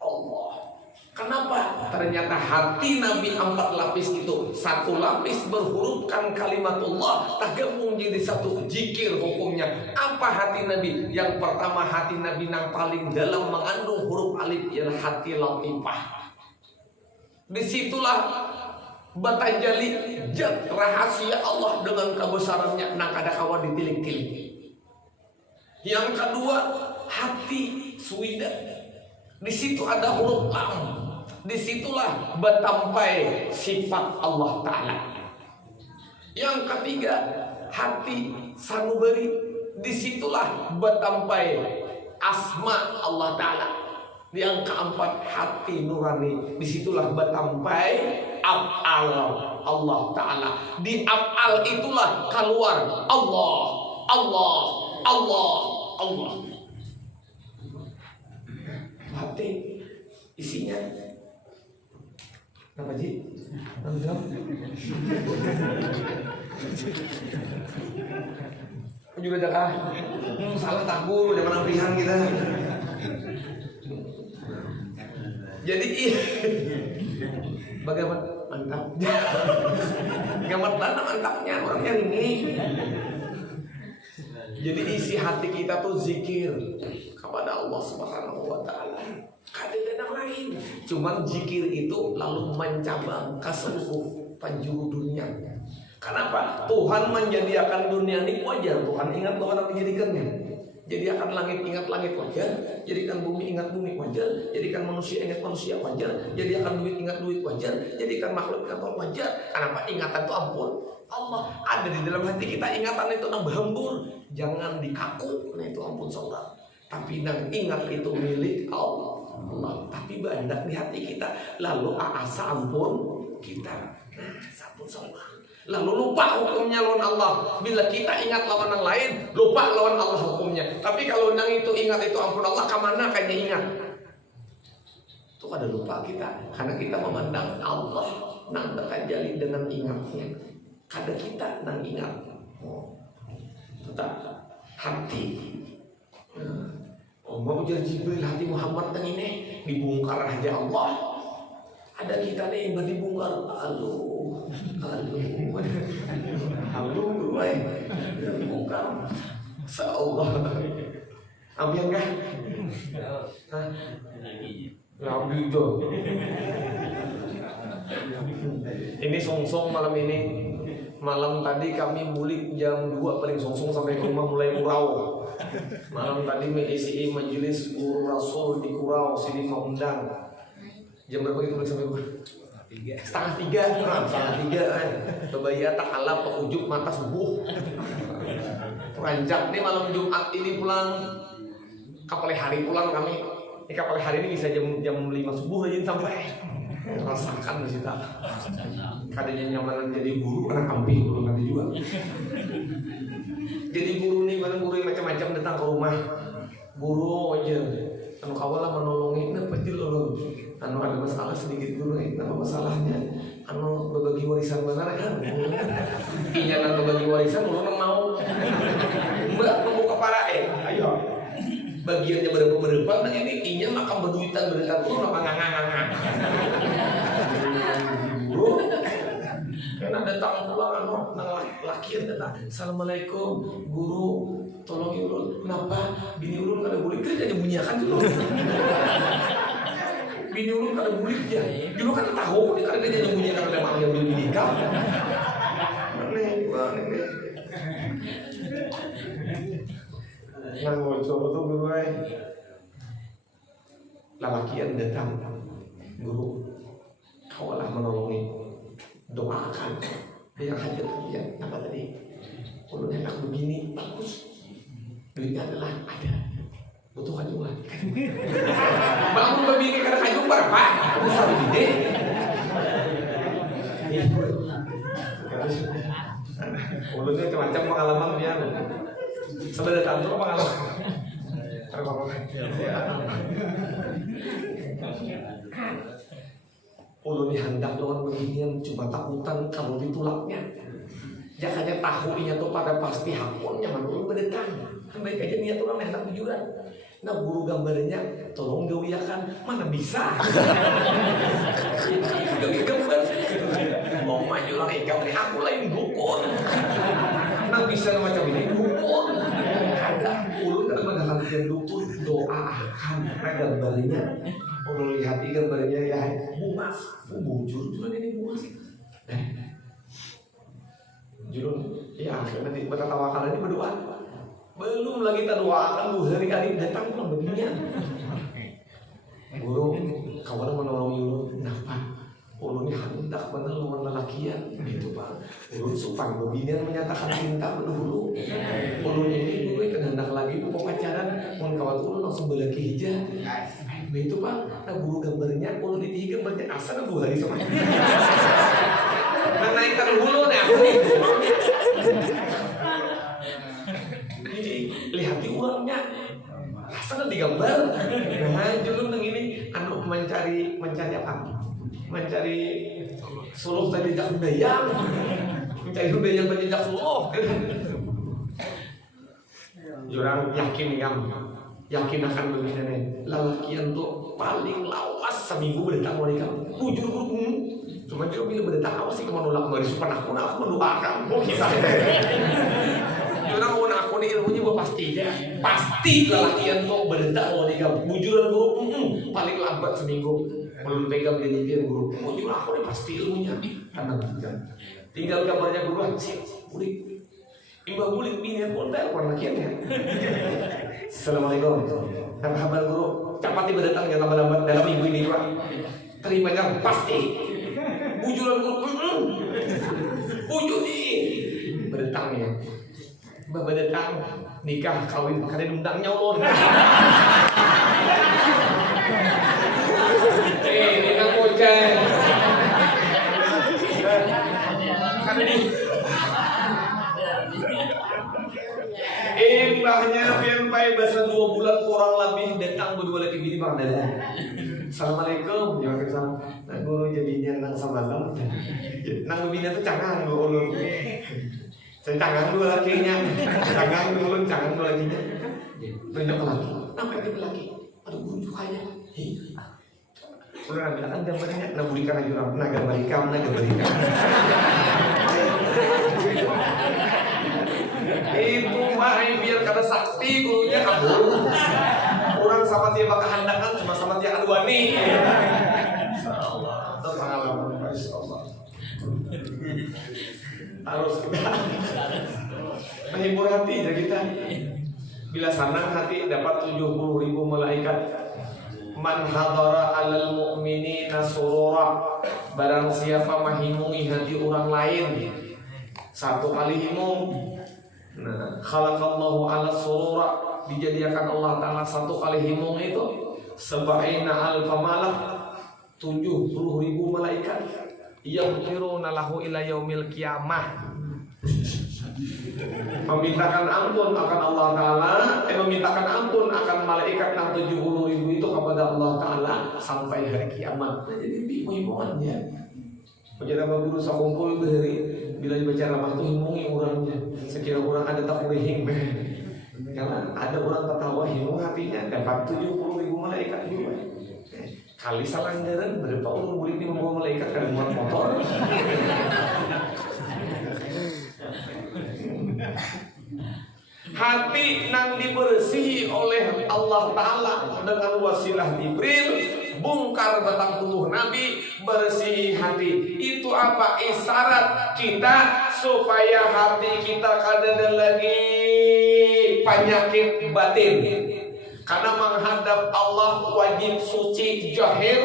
Allah. Kenapa? Ternyata hati Nabi 4 lapis itu, 1 lapis berhurufkan kalimatullah, tergabung jadi 1 zikir hukumnya. Apa hati Nabi? Yang pertama hati Nabi yang paling dalam mengandung huruf alif ialah hati latifah. Disitulah batajali jat rahasia Allah dengan kebesarannya nang kada kawan ditilik-tilik. Yang kedua hati suida. Di situ ada huruf lam. Disitulah betampai sifat Allah Ta'ala. Yang ketiga hati sanubari. Disitulah betampai asma Allah Ta'ala. Yang keempat hati nurani. Disitulah betampai af'al Allah Ta'ala. Di af'al itulah keluar Allah, Allah, Allah, Allah. Hati isinya apa Ji? Anggap juga jaga salah takut zaman pilihan kita. Jadi bagaimana mantap? Gambar mantapnya orangnya ini. Jadi isi hati kita tuh zikir kepada Allah Subhanahu wa Ta'ala. Kada ada lain. Cuman zikir itu lalu mencabang ke seluruh penjuru dunia. Kenapa? Tuhan menjadikan dunia ini wajar. Tuhan ingat Tuhan yang menjadikannya. Jadikan langit ingat langit wajar, jadikan bumi ingat bumi wajar, jadikan manusia ingat manusia wajar, jadikan duit ingat duit wajar, jadikan makhluk ingat makhluk wajar. Kenapa? Ingatan itu ampun Allah ada di dalam hati kita. Ingatan itu nang berhembur, jangan dikaku. Nah itu ampun sholat. Tapi nang ingat itu milik Allah. Tapi banyak di hati kita. Lalu asa ampun kita. Nah ampun sholat. Lalu lupa hukumnya lawan Allah. Bila kita ingat lawan yang lain, lupa lawan Allah hukumnya. Tapi kalau nang itu ingat itu ampun Allah, kemana kayaknya ingat? Itu kada lupa kita. Karena kita memandang Allah nang terkajali dengan ingatnya. Kada kita nang ingat. Tetap hati. Mau jadi Jibril hati Muhammad dan ini dibongkar aja Allah. Ada kita nih yang dibongkar. Halo gue bukan seolah ambil kah? Ambil tuh. Ini songsong malam ini. Malam tadi kami mulik jam 2 paling songsong sampai ke rumah mulai kurau. Malam tadi mengisi majelis guru Rasul di Kurau sini mengundang. Jam berapa kita mulai sampai rumah? 2:30 Kebayat tak kalah pengunjuk mata subuh. Ranjak nih malam Jumat ini pulang. Kapal hari pulang kami. Ini kapal hari ini bisa jam 5 subuh aja sampai. Rasakan di situ. Kadanya nyamanan jadi guru anak kambing belum ada juga. Jadi guru nih mana guru yang macam-macam datang ke rumah. Guru aja. Anu kawalah menolongin apa sih lo? Anu ada masalah sedikit dulu nih, apa masalahnya? Anu berbagi warisan mana kan? Iya, anu berbagi warisan, lu mau? bagiannya berapa nah ini inya makan berduitan turun apa ngangang guru kan ada tamu pulang nang lakian datang assalamualaikum guru tolong ulun kenapa bini ulun kada boleh kerja aja bunyikan dulu bini ulun kada boleh ya dulu kan tahu dia kada kerja bunyikan kada mau ambil nikah aneh nang bocor tuh guru lalakian datang guru kawalah menolongi doakan yang hajat dia apa tadi ulun enak begini bagus duitnya adalah ada butuh kajungan bangun begini karena kajung berapa besar gede ulunnya macam pengalaman dia sebenarnya kantor pengalaman ulun hendak dengan beginian cuma takutan kalau ditulaknya jakanya tahu inya tuh pada pasti hapunnya menurut berdetang kan baik aja niat orang hendak tujuan nah guru gambarnya tolong gawiakan mana bisa gawi gambar mau maju lah ikan dari aku lain dukun nah bisa macam ini dukun ada ulun kan mengatakan dukun doakan nah gambarnya ulun lihat gambarnya ya bunga bujur juga ini bunga sih jurun ya nanti bertawakal ini berdoa belum lagi kita doakan 2 hari kali datang pulang beginian guru kawan menolong ulun kenapa ulun hendak menolong lelakian gitu pak ulun supaya beginian menyatakan cinta dulu ulun ini dulu kan hendak lagi mau pacaran mau kawan ulun langsung belaki hijau itu pak nah guru gambarnya ulun di gambarnya asal 2 hari sama nah naikkan hulu nih aku nih jadi lihat di uangnya asal digambar nah julun yang ini anu mencari apa mencari suluh tadi jak budaya mencari budaya berjejak suluh jurang yakin akan begini lalakian tuh paling lawas seminggu berdatang wanita bujur cuma dia bila berdatang awas sih menolak dari supan aku mendoakan kisah jurang aku nih ilmunya gue pasti lalakian tuh berdatang wanita bujuran guru paling lambat seminggu belum pegang jadi guru bujur aku nih pasti ilmunya karena tinggal kabarnya guru siap bulik imbah bulik bini pun telepon lakiannya assalamualaikum apa kabar guru cepat tiba datang jangan lambat dalam minggu ini pak terimanya pasti bujuran guru bujur nih berdatang ya mbak berdatang nikah kawin kalian undangnya ulun nikah bocah kan ini mbahnya pian pai bahasa 2 bulan kurang lebih datang berdua lagi bini bang dada assalamualaikum ya salam nah guru jadinya nang samalam nang bini tuh cangang guru saya cangang 2 lakinya cangang dulu cangang 2 lakinya tunjuk lagi apa yang lagi aduh guru juga ya udah bilang kan gambarnya nah berikan aja orang nah gambarikan itu mah biar kada sakti gurunya kabur orang sama dia bakal handakan cuma sama dia kedua nih insyaallah itu pengalaman insyaallah harus kita menghibur hati ya kita bila senang hati dapat 70.000 malaikat man hadara alal mu'minina surura barang siapa menghimungi hati orang lain 1 kali himung nah khalaqallahu ala surura dijadikan Allah Ta'ala 1 kali himung itu sab'ina alfa malak 70.000 malaikat yaghfiruna lahu ila yaumil qiyamah memintakan ampun akan Allah Ta'ala memintakan ampun akan malaikat yang 70.000 itu kepada Allah Ta'ala sampai hari kiamat. Nah, jadi himungannya menjadi apa guru sakumpul dari bila dibaca ramah itu himungi orangnya sekira orang ada tak boleh himung Karena ada orang tertawa himu hatinya dapat 70.000 malaikat juga. Kali salanggaran berapa orang boleh ini membawa malaikat karena muat motor. Hati nang dibersihi oleh Allah Ta'ala dengan wasilah Jibril, bongkar batang tubuh Nabi, bersihi hati. Itu apa? Isyarat kita supaya hati kita kada lagi penyakit batin. Karena menghadap Allah wajib suci jahir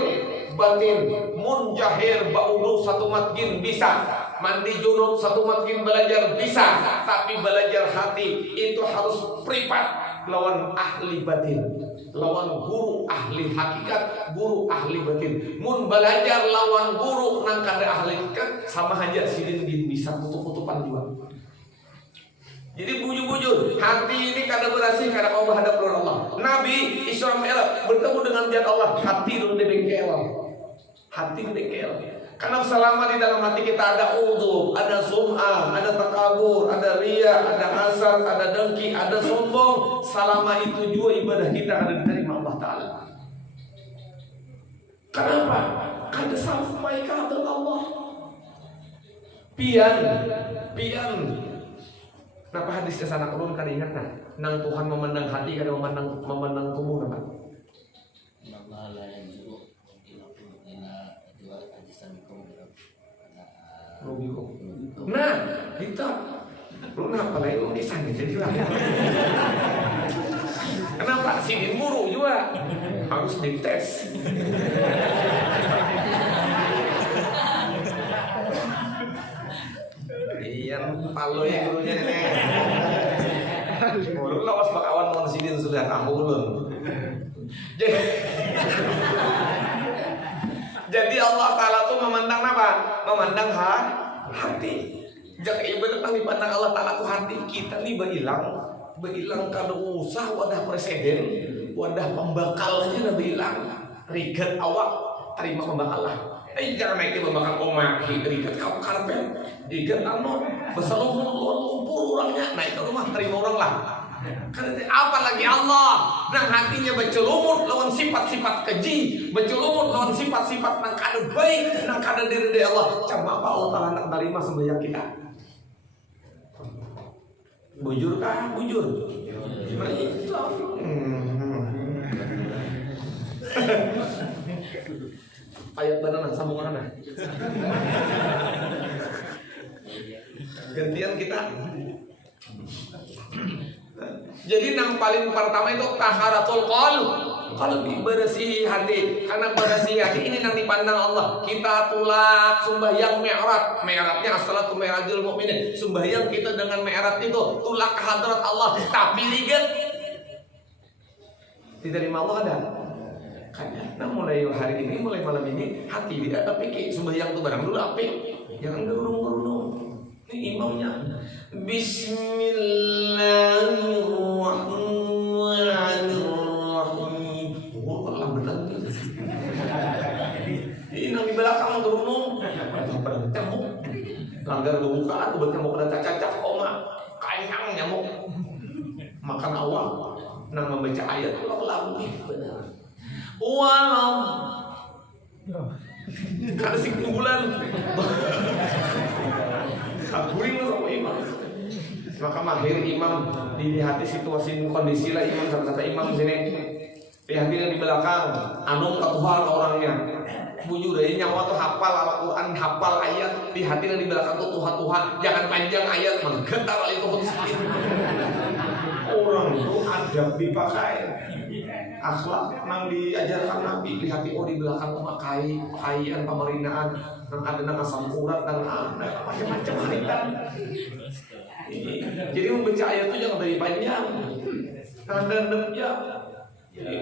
batin. Mun jahir baudu satu matgin bisa, mandi junub satu matgin belajar bisa, tapi belajar hati itu harus privat lawan ahli batin, lawan guru ahli hakikat, guru ahli batin. Mun belajar lawan guru nang kada ahli hakikat sama aja sidin bisa kutup-kutupan juga. Jadi bujur-bujur hati ini kada berasih kada kau menghadap keluar Allah. Nabi Isra Mi'raj bertemu dengan zat Allah, hati lu debengkel. Hati debengkel. Karena selama di dalam hati kita ada udhub, ada sum'ah, ada takabur, ada riya, ada hasad, ada dengki, ada sombong, selama itu juga ibadah kita akan diterima Allah Ta'ala. Kenapa? Kada sampai ke hadarat Allah. Pian. Kenapa hadisnya sana ulun kada ingat nah? Nang Tuhan memandang hati kada memandang tubuh nama. Nah, kita lu kenapa lagi lu disana jadi lah. Kenapa sini muru juga harus dites. Iyan palo yang gurunya nenek. Ulun lawas bakawan mon sidin sudah tahu ulun. Jadi Allah Ta'ala tuh memandang apa? Memandang hati. Jika ibadah nang dipandang Allah Ta'ala tuh hati, kita nih berilang kada usah wadah presiden, wadah pembakalnya udah bilang rigat awak terima pembakal lah. Jangan naik pembakal omak, rigat kau karpet, rigat anu, besar lumpur orangnya, naik ke rumah terima orang lah. Apalagi Allah nang hatinya bercelumut lawan sifat-sifat keji, bercelumut lawan sifat-sifat nang kada baik, nang kada diri dari Allah. Cuma apa Allah Ta'ala nak terima sembahyang kita? Bujur kah? Bujur. Gimana itu? Ayat mana sambungan mana? Gantian kita. Jadi yang paling pertama itu taharatul qalbi, bersih hati. Karena bersih hati ini yang dipandang Allah. Kita tulak sembahyang mi'raj. Mi'rajnya as-salatu mi'rajul mu'minin. Sembahyang kita dengan mi'raj itu tulak ke hadrat Allah. Tapi ligat diterima Allah ada. Nah mulai hari ini, mulai malam ini hati dia pikir sembahyang itu barang dulu apik. Jangan gerunung-gerunung. Ini imamnya Bismillahirrahmanirrahim. Allah betul. Ini di belakang gerunung. Nyamuk. Langgar bukaan, obat nyamuk ada cacak oma. Kayang nyamuk. Makan awal. Nang membaca ayat ulang benar. Walau kada sing bulan. Akuring sama imam. Maka mahir imam dilihat situasi kondisi lah imam sama imam sini. Lihatin yang di belakang, anu katuhal orangnya. Bujur dari nyawa tuh hafal Al-Quran, hafal ayat. Lihatin yang di belakang tuh Tuhan. Jangan panjang ayat, menggetar itu sedikit. Orang itu adab dipakai. Akhlak nang diajarkan Nabi, lihati oh di belakang tuh kaian pemerintahan nang ada nang asam urat dan macam-macam haritan. Jadi membaca ayat itu jangan dari panjang. Nang ya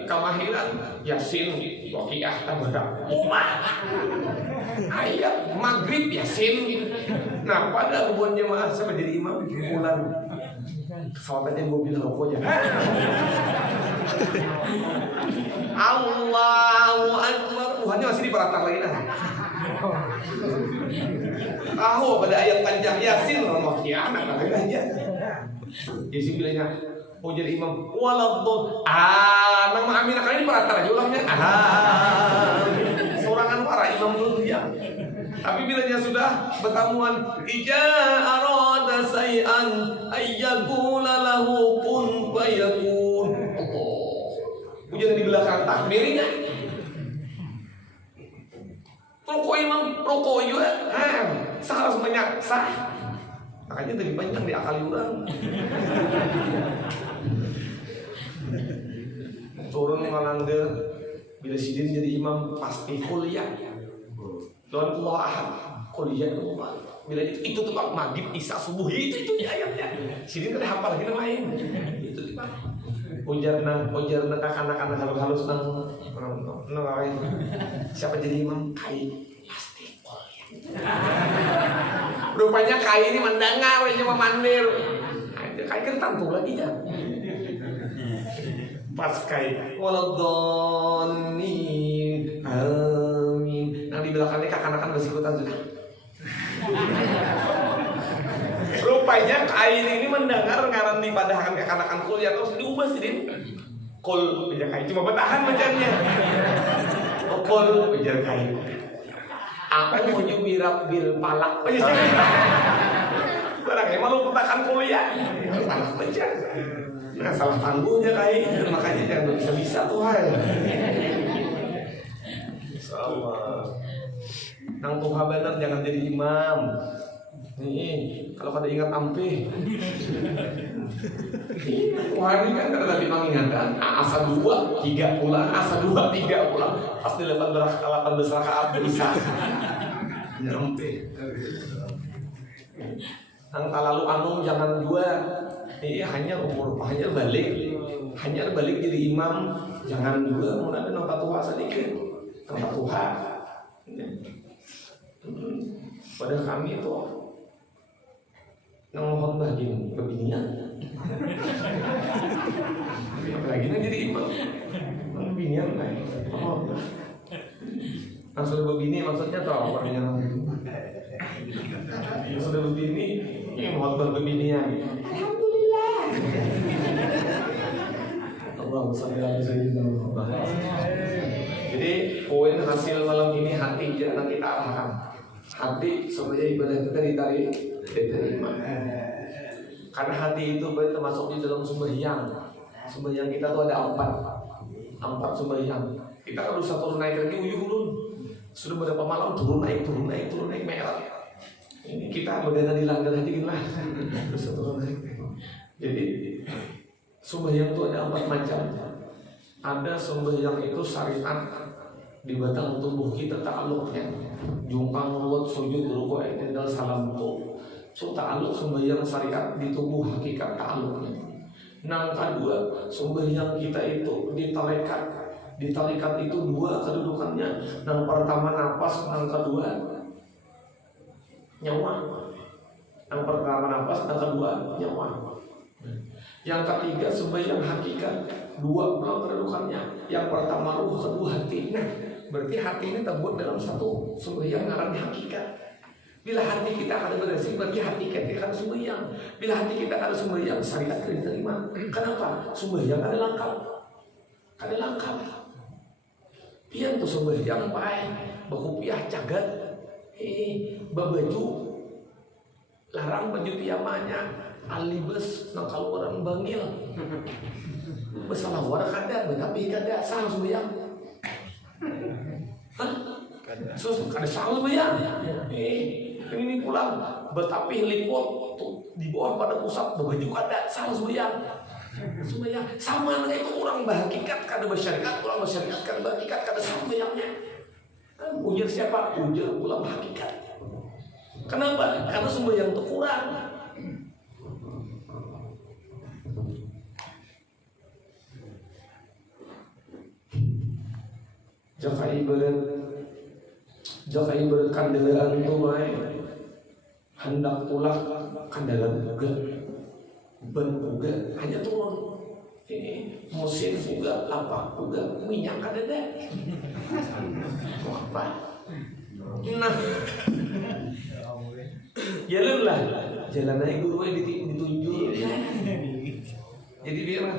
kamahiran Yasin, Waqiah, Tabarak, ayat Maghrib Yasin. Nah pada hubungan jemaah sama jadi imam bulan sahabatnya gue bilang rokoknya. Allahu Akbar. Tuhannya masih di peratang lagi nah. Tahu pada ayat panjang Yasin Waqiah anak aja. Yasin bilangnya mau jadi imam waladhdallin. Nang amin kali ini para ulangnya sorangan para imam dulu ya. Tapi bilanya sudah bertamuan ija arada say'an ayyaqula lahu kun fayakun. Ujian di belakang takbirnya. Rokok imam, rokok juga. Sah sebanyak sah. Makanya lebih panjang diakali orang. Turun ngalanggar bila sidin jadi imam pasti kuliah. Lawan Allah ahad kuliah bila itu tempat maghrib isya subuh itu ayatnya. Sidin kan hafal lagi lain. Itu tempat. Ujar nang anak-anak halus nang lain. Siapa jadi imam? Kai pasti kuliah. Rupanya Kai ini mendengar, cuma mandir. Kai kan tampung lagi ya. Pas Kai, waladhdallin, amin. Yang di belakangnya kakak-kanakan bersikutan juga. Rupanya Kai ini mendengar ngaran di padahan kakak-kanakan kuliah terus diubah sih din. Kol ujar Kai cuma bertahan bacanya. Kol ujar Kai. Aku mau nyumirap bil palak. Barang emang lu petakan kuliah. Palak baca. Nah salah tanggungnya Kai. Makanya jangan bisa-bisa tuh hai. Insyaallah. Nang tuha bener jangan jadi imam. Nih, kalau kada ingat ampe. Wah ini kan kada tadi mengingatkan asa 2, 3 pulang, asa 2, 3 pulang. Pasti 18 rakaat bisa. Ya ampe. Nang talalu anung jangan 2. Hanya balik jadi imam, jangan 2. Mun ada nang tuha sedikit. Nang tuha. Pada kami itu nang khotbah gini kebinian. Lagi nang jadi imam. Kebinian kan. Maksud begini maksudnya tuh apa yang sudah begini ini khotbah kebinian. Alhamdulillah. Allahumma shalli ala sayyidina Muhammad. Jadi poin hasil malam ini hati jangan kita arahkan. Hati supaya ibadah kita diterima. Karena hati itu termasuk di dalam sembahyang. Sembahyang kita tuh ada 4 sembahyang. Kita kalau satu naik lagi uyuh ulun. Sudah berapa malam turun naik merah. Ini kita bagaimana dilanggar aja gitu lah. Terus turun naik. Jadi sembahyang itu ada 4 macam. Ada sembahyang itu syariat di batang tubuh kita ta'alluqnya. Jungkang mulut sujud ruku' i'tidal salam itu ta'alluq sembahyang syariat di tubuh hakikat ta'alluqnya. Nang kedua sembahyang kita itu di tarikat itu 2 kedudukannya. Nang pertama napas, nang kedua nyawa. Nang pertama napas, nang kedua nyawa. Yang ketiga sembahyang hakikat 2 pulang kedudukannya. Yang pertama ruh, kedua hati. Berarti hati ini terbuat dalam satu sembahyang ngarannya hakikat. Bila hati kita akan bersih, berarti hati kita akan sembahyang. Bila hati kita akan sembahyang, syariat akan diterima. Kenapa? Sembahyang ada lengkap. Pian tuh sembahyang pae, bakupiah cagat, babaju, larang baju piyamanya, alibes nang kaluaran bangil. Besalawar kada, tapi kada sang sembahyang. Sus kada salah ya. Ini pulang betapi lipot di bawah pada pusat baju kada salah sembahyang. Sama dengan itu orang berhakikat kada bersyariat, orang bersyariat kada berhakikat kada sembahyangnya. Ujar siapa? Ujar ulama hakikat. Kenapa? Karena sembahyang itu kurang. Jaka ibarat kandelaan itu hendak pulang kandelaan juga ban juga hanya turun mesin juga apa juga minyak kada ada mau apa nah jalan aja guru ditunjuk Jadi biar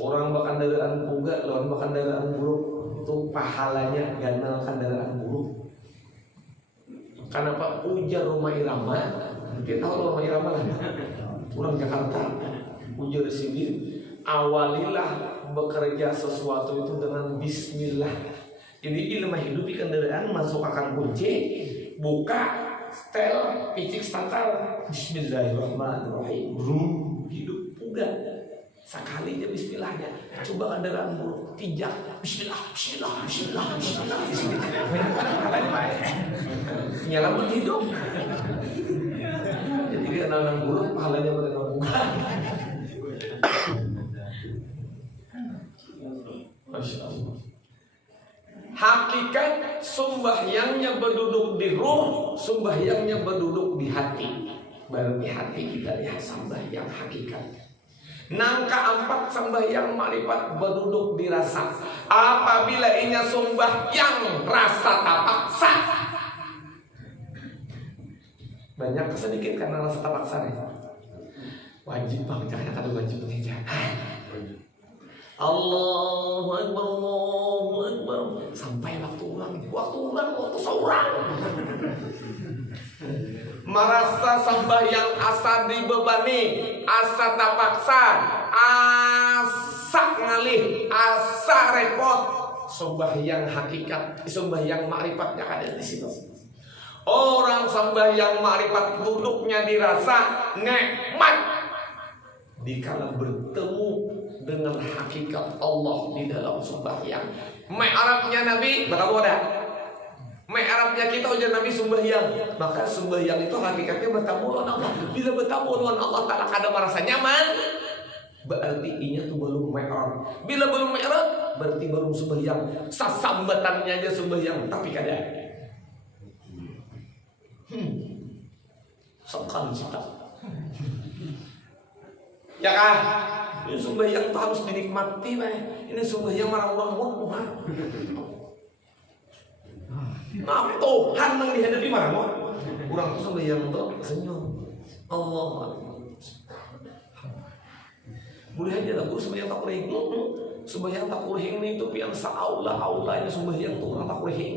orang bakandaraan boga lawan bakandaraan buruk itu pahalanya ganal kendaraan buruk. Kenapa ujar rumah irama? Kita tahu rumah irama lah. Orang Jakarta ujar sini. Awalilah bekerja sesuatu itu dengan Bismillah. Jadi ilmu hidup di kendaraan masuk akan kunci, buka, setel, picik starter, Bismillahirrahmanirrahim. Hidup puga. Sekali aja Bismillahnya. Coba kendaraan buruk, tinjak, Bismillah, Bismillah, Bismillah, Bismillah, Bismillah. Nyelamat hidup. Jadi kendaraan buruk, pahalanya mereka buka. Masya Allah. Hakikat sembahyangnya berduduk di ruh, sembahyangnya berduduk di hati. Baru di hati kita lihat sembahyang hakikat. Nangka 4 sembahyang makrifat berduduk di rasa. Apabila inya sembahyang rasa tak paksa. Banyak sedikit karena rasa tak paksa nih. Wajib bang, jangan ada wajib mengejar. Allahu Akbar, Allahu Akbar. Sampai waktu seorang. Merasa sembahyang asa dibebani, asa tak paksa, asa ngalih, asa repot. Sembahyang hakikat, sembahyang makrifat yang ada di situ. Orang sembahyang makrifat duduknya dirasa nikmat. Dikala bertemu dengan hakikat Allah di dalam sembahyang. Mi'rajnya Nabi berapa ada? Mi'rajnya kita ujar Nabi sembahyang. Maka sembahyang itu hakikatnya bertemu dengan Allah. Bila bertemu dengan Allah Ta'ala kada merasa nyaman, berarti inya tuh belum mi'raj. Bila belum mi'raj, berarti belum sembahyang. Sasambatannya aja sembahyang, tapi kada. Sekali cita. Ya kan? Ini sembahyang itu harus dinikmati, ini sembahyang marah-marah. Nah, Tuhan yang dihadapi marah-marah. Kurang itu sembahyang itu senyum. Allah. Boleh aja lah, sembahyang tak kurang. Sembahyang tak kurang itu pian sa'aulah-aulahnya sembahyang itu orang tak kurang.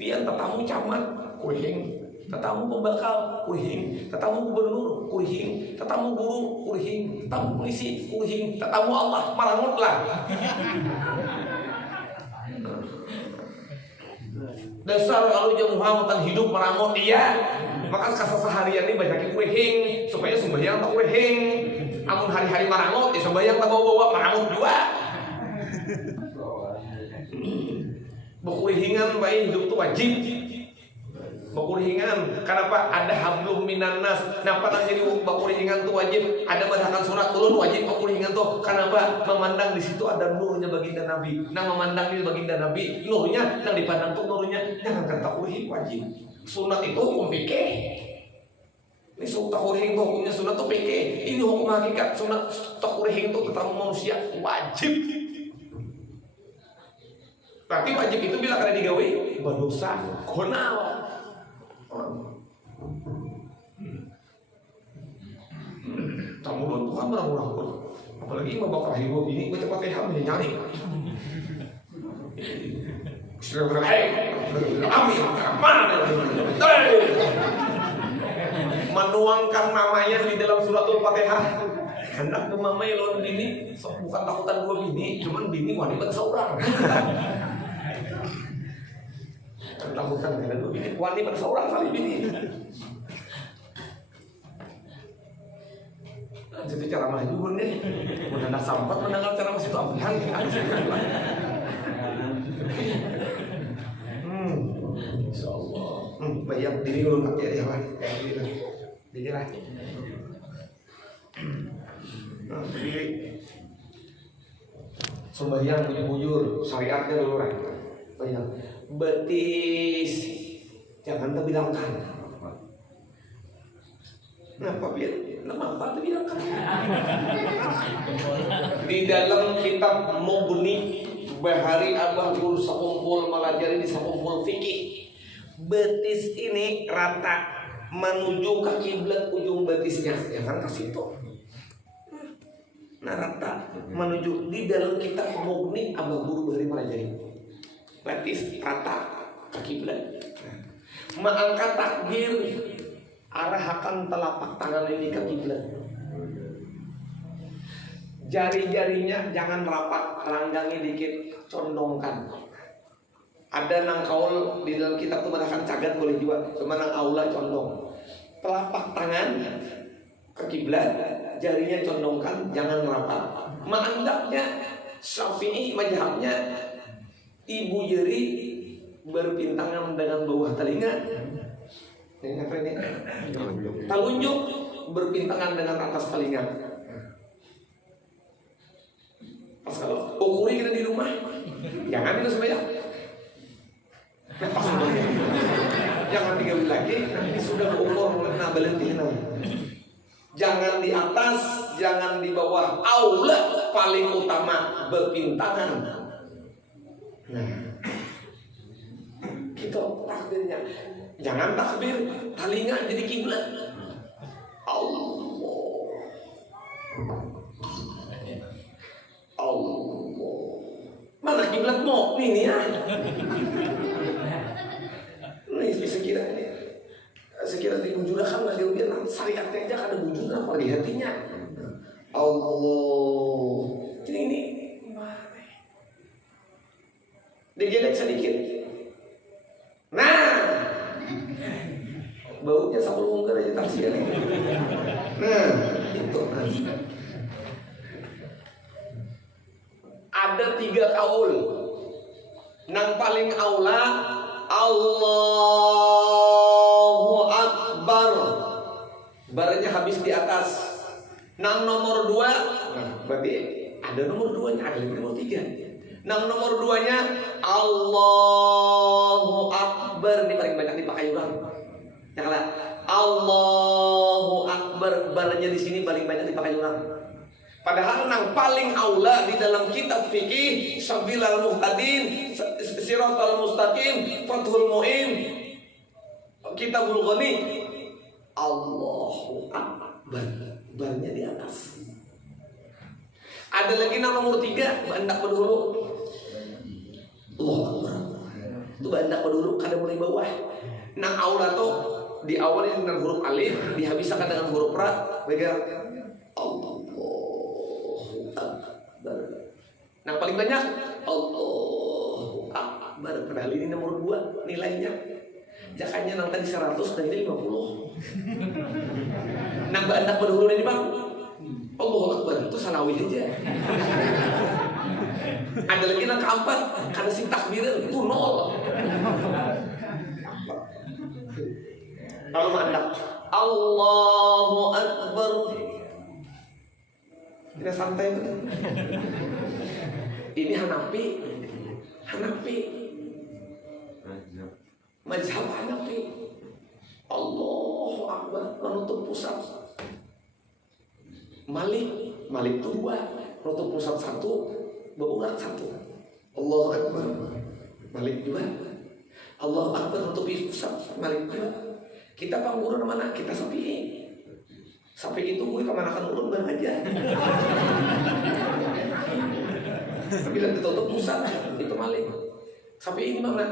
Pian tetamu camat kurang. Tetamu pembakal kurang, tetamu gubernur kurang, tetamu guru kurang, tetamu polisi kurang, tetamu Allah marangutlah. Dasar kalau jeung Muhammadan hidup marangut iya. Maka seharian ini banyaknya kurang supaya sembahyang tak kurang. Amun hari-hari marangut ya sembahyang tak bawa-bawa marangut juga. Bekuringan baik hidup itu wajib. Bakuringan, kenapa ada hablum minan nas? Kenapa nang jadi bakuringan tuh wajib? Ada bacaan surat ulun wajib bakuringan tuh. Kenapa? Memandang di situ ada nurnya baginda Nabi. Nang memandang di baginda Nabi, nurnya nang dipandang tuh nurnya. Jangan kata kuring wajib. Sunat itu hukum fikih. Ini sunat kuring tuh hukumnya sunat tuh fikih. Ini hukum hakikat sunat kuring tuh ketemu manusia wajib. Tapi wajib itu bila kada digawe berdosa. Konal. Tamu Tuhan orang-orang pun, apalagi mau bakal hidup ini baca Fatihah nyari. Menuangkan namanya di dalam suratul Fatihah. Hendak ke mamai lawan bini, bukan takutan dua bini, cuman bini wanita seorang. Takutan kada dua bini, wanita seorang kali bini. Jadi cara maju nih, udah nak sampat mendengar cara masih itu ambihan. Insyaallah. Bayar diri dulu pakai ya lah. Diri lah. Diri. Sembahyang bujur syariatnya dulu lah. Bayar. Betis jangan terbilangkan. Kenapa biar? Kenapa terbilangkan? Di dalam kitab Mughni Bahari Abah Guru sakumpul melajari di sakumpul fikih. Betis ini rata menuju ke kiblat ujung betisnya, jangan ke situ. narata menuju di dalam kitab Mughni abah guru bari pelajari batis rata ke kiblat. Mengangkat takbir arahkan telapak tangan ini ke kiblat. Jari-jarinya jangan rapat, ranggangi dikit, condongkan. Ada nang kaul di dalam kitab itu mengatakan cagat boleh juga, cuma nang aula condong. Telapak tangan ke kiblat, jarinya condongkan, jangan rapat. Ma'andapnya Syafi'i mazhabnya ibu jari berpintangan dengan bawah telinga. Ini apa ini? Telunjuk berpintangan dengan atas telinga. Pas kalau ukuri kita di rumah, jangan itu sebanyak. Pas sebanyak. Jangan 3 bulan lagi, nanti sudah berukur mulai nabalentina. Jangan di atas, jangan di bawah. Aula paling utama berpintangan. Nah, gitu takbirnya. Jangan takbir telinga jadi kiblat. Allah. Mana kiblatmu? Ini ya. Ini sekira di wujudnya kan nggak dia syariatnya aja kada wujudnya apa di hatinya. Allah. Jadi ini digelek sedikit. Nah, baunya sama lungker aja taksiran. Nah, itu. Ada 3 kaul. Nang paling aula Allahu Akbar. Baranya habis di atas. Nang nomor 2, nah, berarti ada nomor 2-nya, ada nomor 3. Nang nomor 2-nya Allahu Akbar, ini paling banyak dipakai orang. Ya kan? Allahu Akbar, baranya di sini paling banyak dipakai orang. Padahal nang paling aula di dalam kitab fikih Sabilal Muhtadin, Siratal Mustaqim, Fathul Mu'in, Kitabul Ghani, Allahu Akbar, barnya di atas. Ada lagi nomor 3, bandak berdulu. Allahu Akbar. Itu bandak berdulu kada mulai bawah. Nang aula tuh diawali dengan huruf alif, dihabiskan dengan huruf ra, bagian Allah. Nah paling banyak Allahu Akbar. Padahal ini nomor 2 nilainya. Jakanya nang tadi 100 dan ini 50. Nang anak berdulu ini bang Allahu Akbar itu sanawi aja. Ada lagi nang keempat karena si takbiran itu 0. Kalau anak Allahu Akbar kita santai betul. Ini Hanafi. Mazhab Hanafi. Allahu Akbar menutup pusat. Malik itu 2, menutup pusat 1, berulang 1. Allahu Akbar. Malik 2. Allahu Akbar menutup pusat. Malik 2. Kita pangguru mana? Kita Syafi'i. Sampai itu gue kemanakan ulun bang aja. Bila ditutup pusat itu Malik. Sampai ini mana?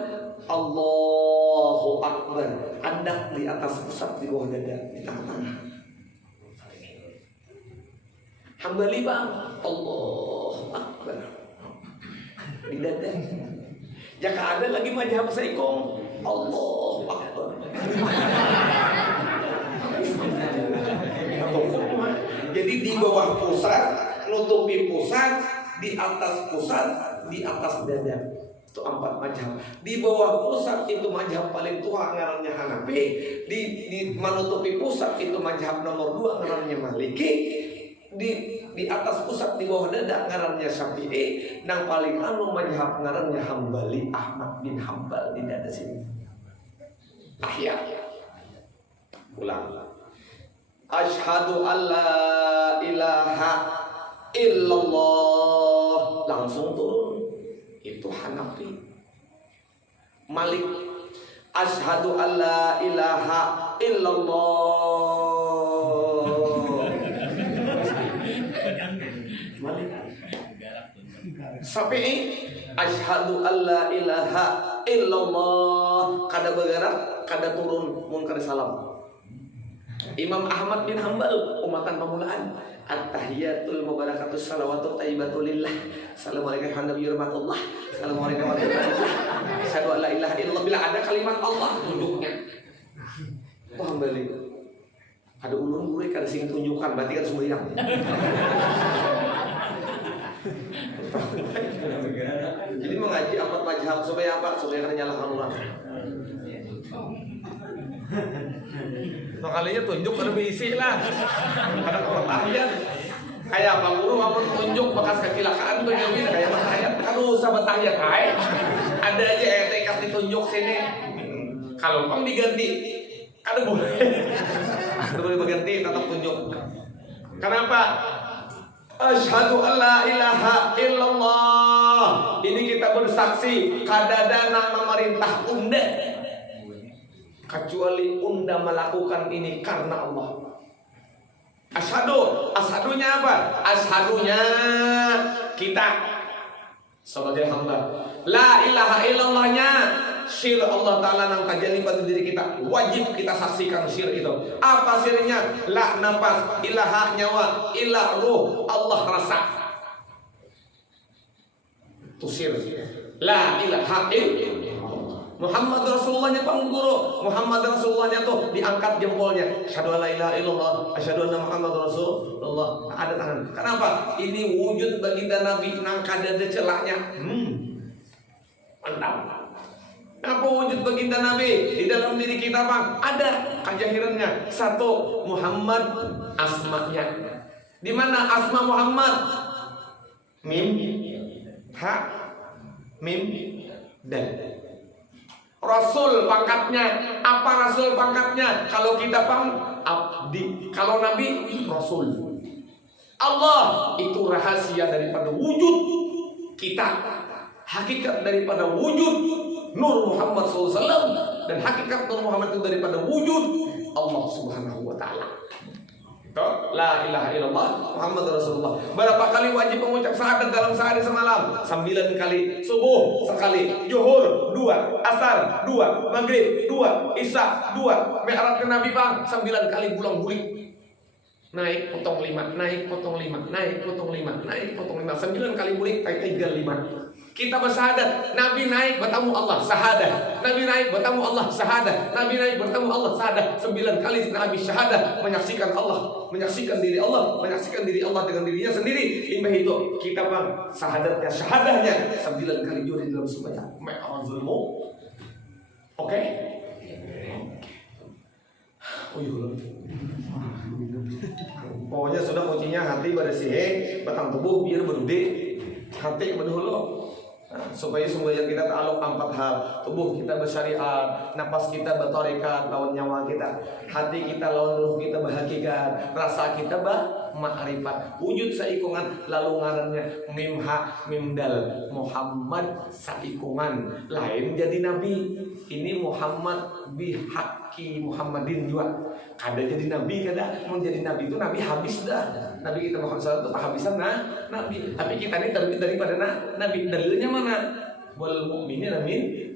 Allahu Akbar. Andak di atas pusat, di bawah dada, di tengah-tengah. Hambali bang, Allahu Akbar di dada. Jika ada lagi mazhab Saikom, Allahu Akbar. Jadi di bawah pusat, nutupi pusat, di atas pusat, di atas dada. Itu 4 mazhab. Di bawah pusat itu mazhab paling tua ngarannya Hanafi. Di menutupi pusat itu mazhab nomor 2 ngarannya Maliki. Di atas pusat di bawah dada ngarannya Syafi'i. Nang paling anu mazhab ngarannya Hambali, Ahmad bin Hambal di dada sini. Ahya. Ulang. Asyhadu alla ilaha illallah, langsung turun. Itu Hanafi. Malik, asyhadu alla ilaha illallah. Syafi'i asyhadu alla ilaha illallah kada bergerak kada turun mun kada salam. Imam Ahmad bin Hanbal umatan pamulaan at-tahiyatul mubarakatus salawatut thayyibatul lillah. Assalamualaikum warahmatullah. Assalamualaikum warahmatullah. Asyhadu alla ilaha illallah bila ada kalimat Allah duduknya. Itu Hambali. Ada ulun gue kada sing tunjukkan berarti kan sembahyang. Jadi mengaji empat mazhab supaya apa? Supaya kada nyalahkan orang. Makanya tunjuk kada berisi lah. Kada pertanyaan. Kayak Bang Guru apa tunjuk bekas kecelakaan tunjukin kayak bertahiyat. Kan usah bertahiyat ae. Ada aja etikat ditunjuk sini. Kalau Bang diganti kada boleh. Kada boleh berganti tetap tunjuk. Kenapa? Asyhadu alla ilaha illallah. Ini kita bersaksi kadada nang memerintah unda kecuali unda melakukan ini karena Allah. Asyhadu, ashadunya apa? Ashadunya kita sebagai hamba. La ilaha illallahnya syir Allah Ta'ala nang tajali pada diri kita. Wajib kita saksikan syir itu. Apa syirnya? La nafas, ilaha nyawa, ilah ruh, Allah rasa. Itu syir. La ilaha illallah. Muhammad Rasulullahnya pengguru. Muhammad Rasulullahnya tuh diangkat jempolnya. Asyhadu alla ilaha illallah, asyhadu anna Muhammad Rasulullah. Ada tangan. Kenapa? Ini wujud baginda Nabi nang kada ada celahnya. Mantap. Apa wujud baginda Nabi di dalam diri kita, Bang? Ada kejahirannya. Satu, Muhammad asmanya. Di mana asma Muhammad? Mim, ha, mim, dan. Rasul pangkatnya. Apa Rasul pangkatnya? Kalau kita Bang, abdi. Kalau Nabi, Rasul. Allah itu rahasia daripada wujud kita. Hakikat daripada wujud Nur Muhammad SAW. Dan hakikat Nur Muhammad itu daripada wujud Allah Subhanahu wa Ta'ala. La ilaha illallah Muhammad Rasulullah. Berapa kali wajib mengucap syahadat dalam sehari semalam? 9 kali. Subuh sekali, zuhur 2, asar 2, maghrib 2, isya 2. Mi'raj ke Nabi Bang 9 kali bulang-bulik. Naik potong 5, naik potong 5, naik potong 5, naik potong 5. 9 kali bulik 35. Kita bersyahadat, Nabi naik bertemu Allah, syahadat. Nabi naik bertemu Allah, syahadat. Nabi naik bertemu Allah, syahadat. 9 kali Nabi syahadat, menyaksikan Allah, menyaksikan diri Allah, menyaksikan diri Allah dengan dirinya sendiri. Imbah itu kita Bang syahadatnya, syahadahnya 9 kali juri dalam sembahyang. Mi'rajul. Oke? Pokoknya sudah kuncinya hati pada sihe, batang tubuh biar berdude. Hati berdulu. Supaya semboyan kita ta'aluk 4 hal. Tubuh kita bersyariat, nafas kita bertarekat lawan nyawa kita, hati kita lawan ruh kita berhakikat, rasa kita ma'rifat. Wujud saikungan lalu ngarannya mim ha mim dal. Muhammad saikungan lain jadi nabi. Ini Muhammad bihaqi Muhammadin juga. Kada jadi nabi kada. Mau jadi nabi itu nabi habis dah. Nabi kita Muhammad SAW itu kehabisan nabi. Tapi kita ini terbit daripada nabi. Dalilnya mana? Wal mu'minina minni.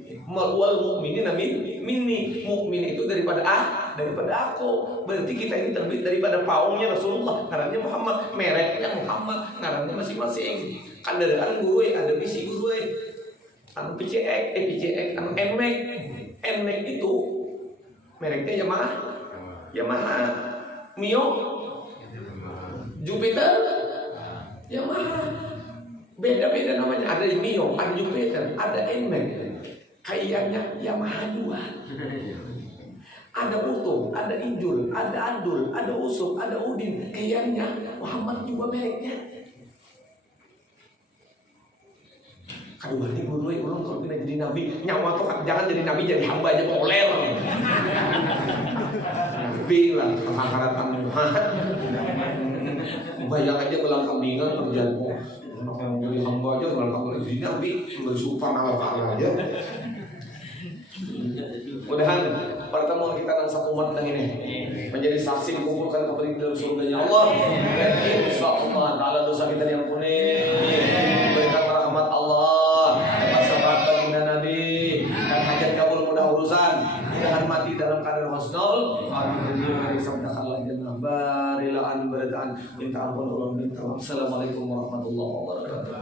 Mukmin itu daripada aku. Berarti kita ini terbit daripada paungnya Rasulullah. Ngarannya Muhammad, mereknya Muhammad, ngarannya masing-masing. Kan ada guru ada bisi guru anu PCX, anu NMAX itu mereknya Yamaha, Mio, Jupiter, Yamaha. Beda-beda namanya. Ada Mio, ada Jupiter, ada NMAX. Kayaknya Yamaha juga. Ada Utuh, ada Injul, ada Adul, ada Usuk, ada Udin. Kayaknya Muhammad juga mereknya. Aduh, ini guru ulang kalau kita jadi nabi, nyawa tuh jangan jadi nabi, jadi hamba aja poler. Nabi lah, pengangkatan Muhammad. Bayang aja belang kambingan kerjaan. Anak yang jadi hamba aja belang kambingan jadi nabi, bersumpah ala aja. Mudahan pertemuan kita dan satu umat yang ini menjadi saksi dikumpulkan kembali dalam surganya Allah. Dan insyaallah taala dosa kita diampuni, diberikan rahmat Allah, dapat syafaat baginda Nabi, dan hajat kabul mudah urusan, mudahan mati dalam keadaan husnul khatimah, sabdakallah jannah barilaan barataan, minta ampun Allah minta. Assalamualaikum warahmatullahi wabarakatuh.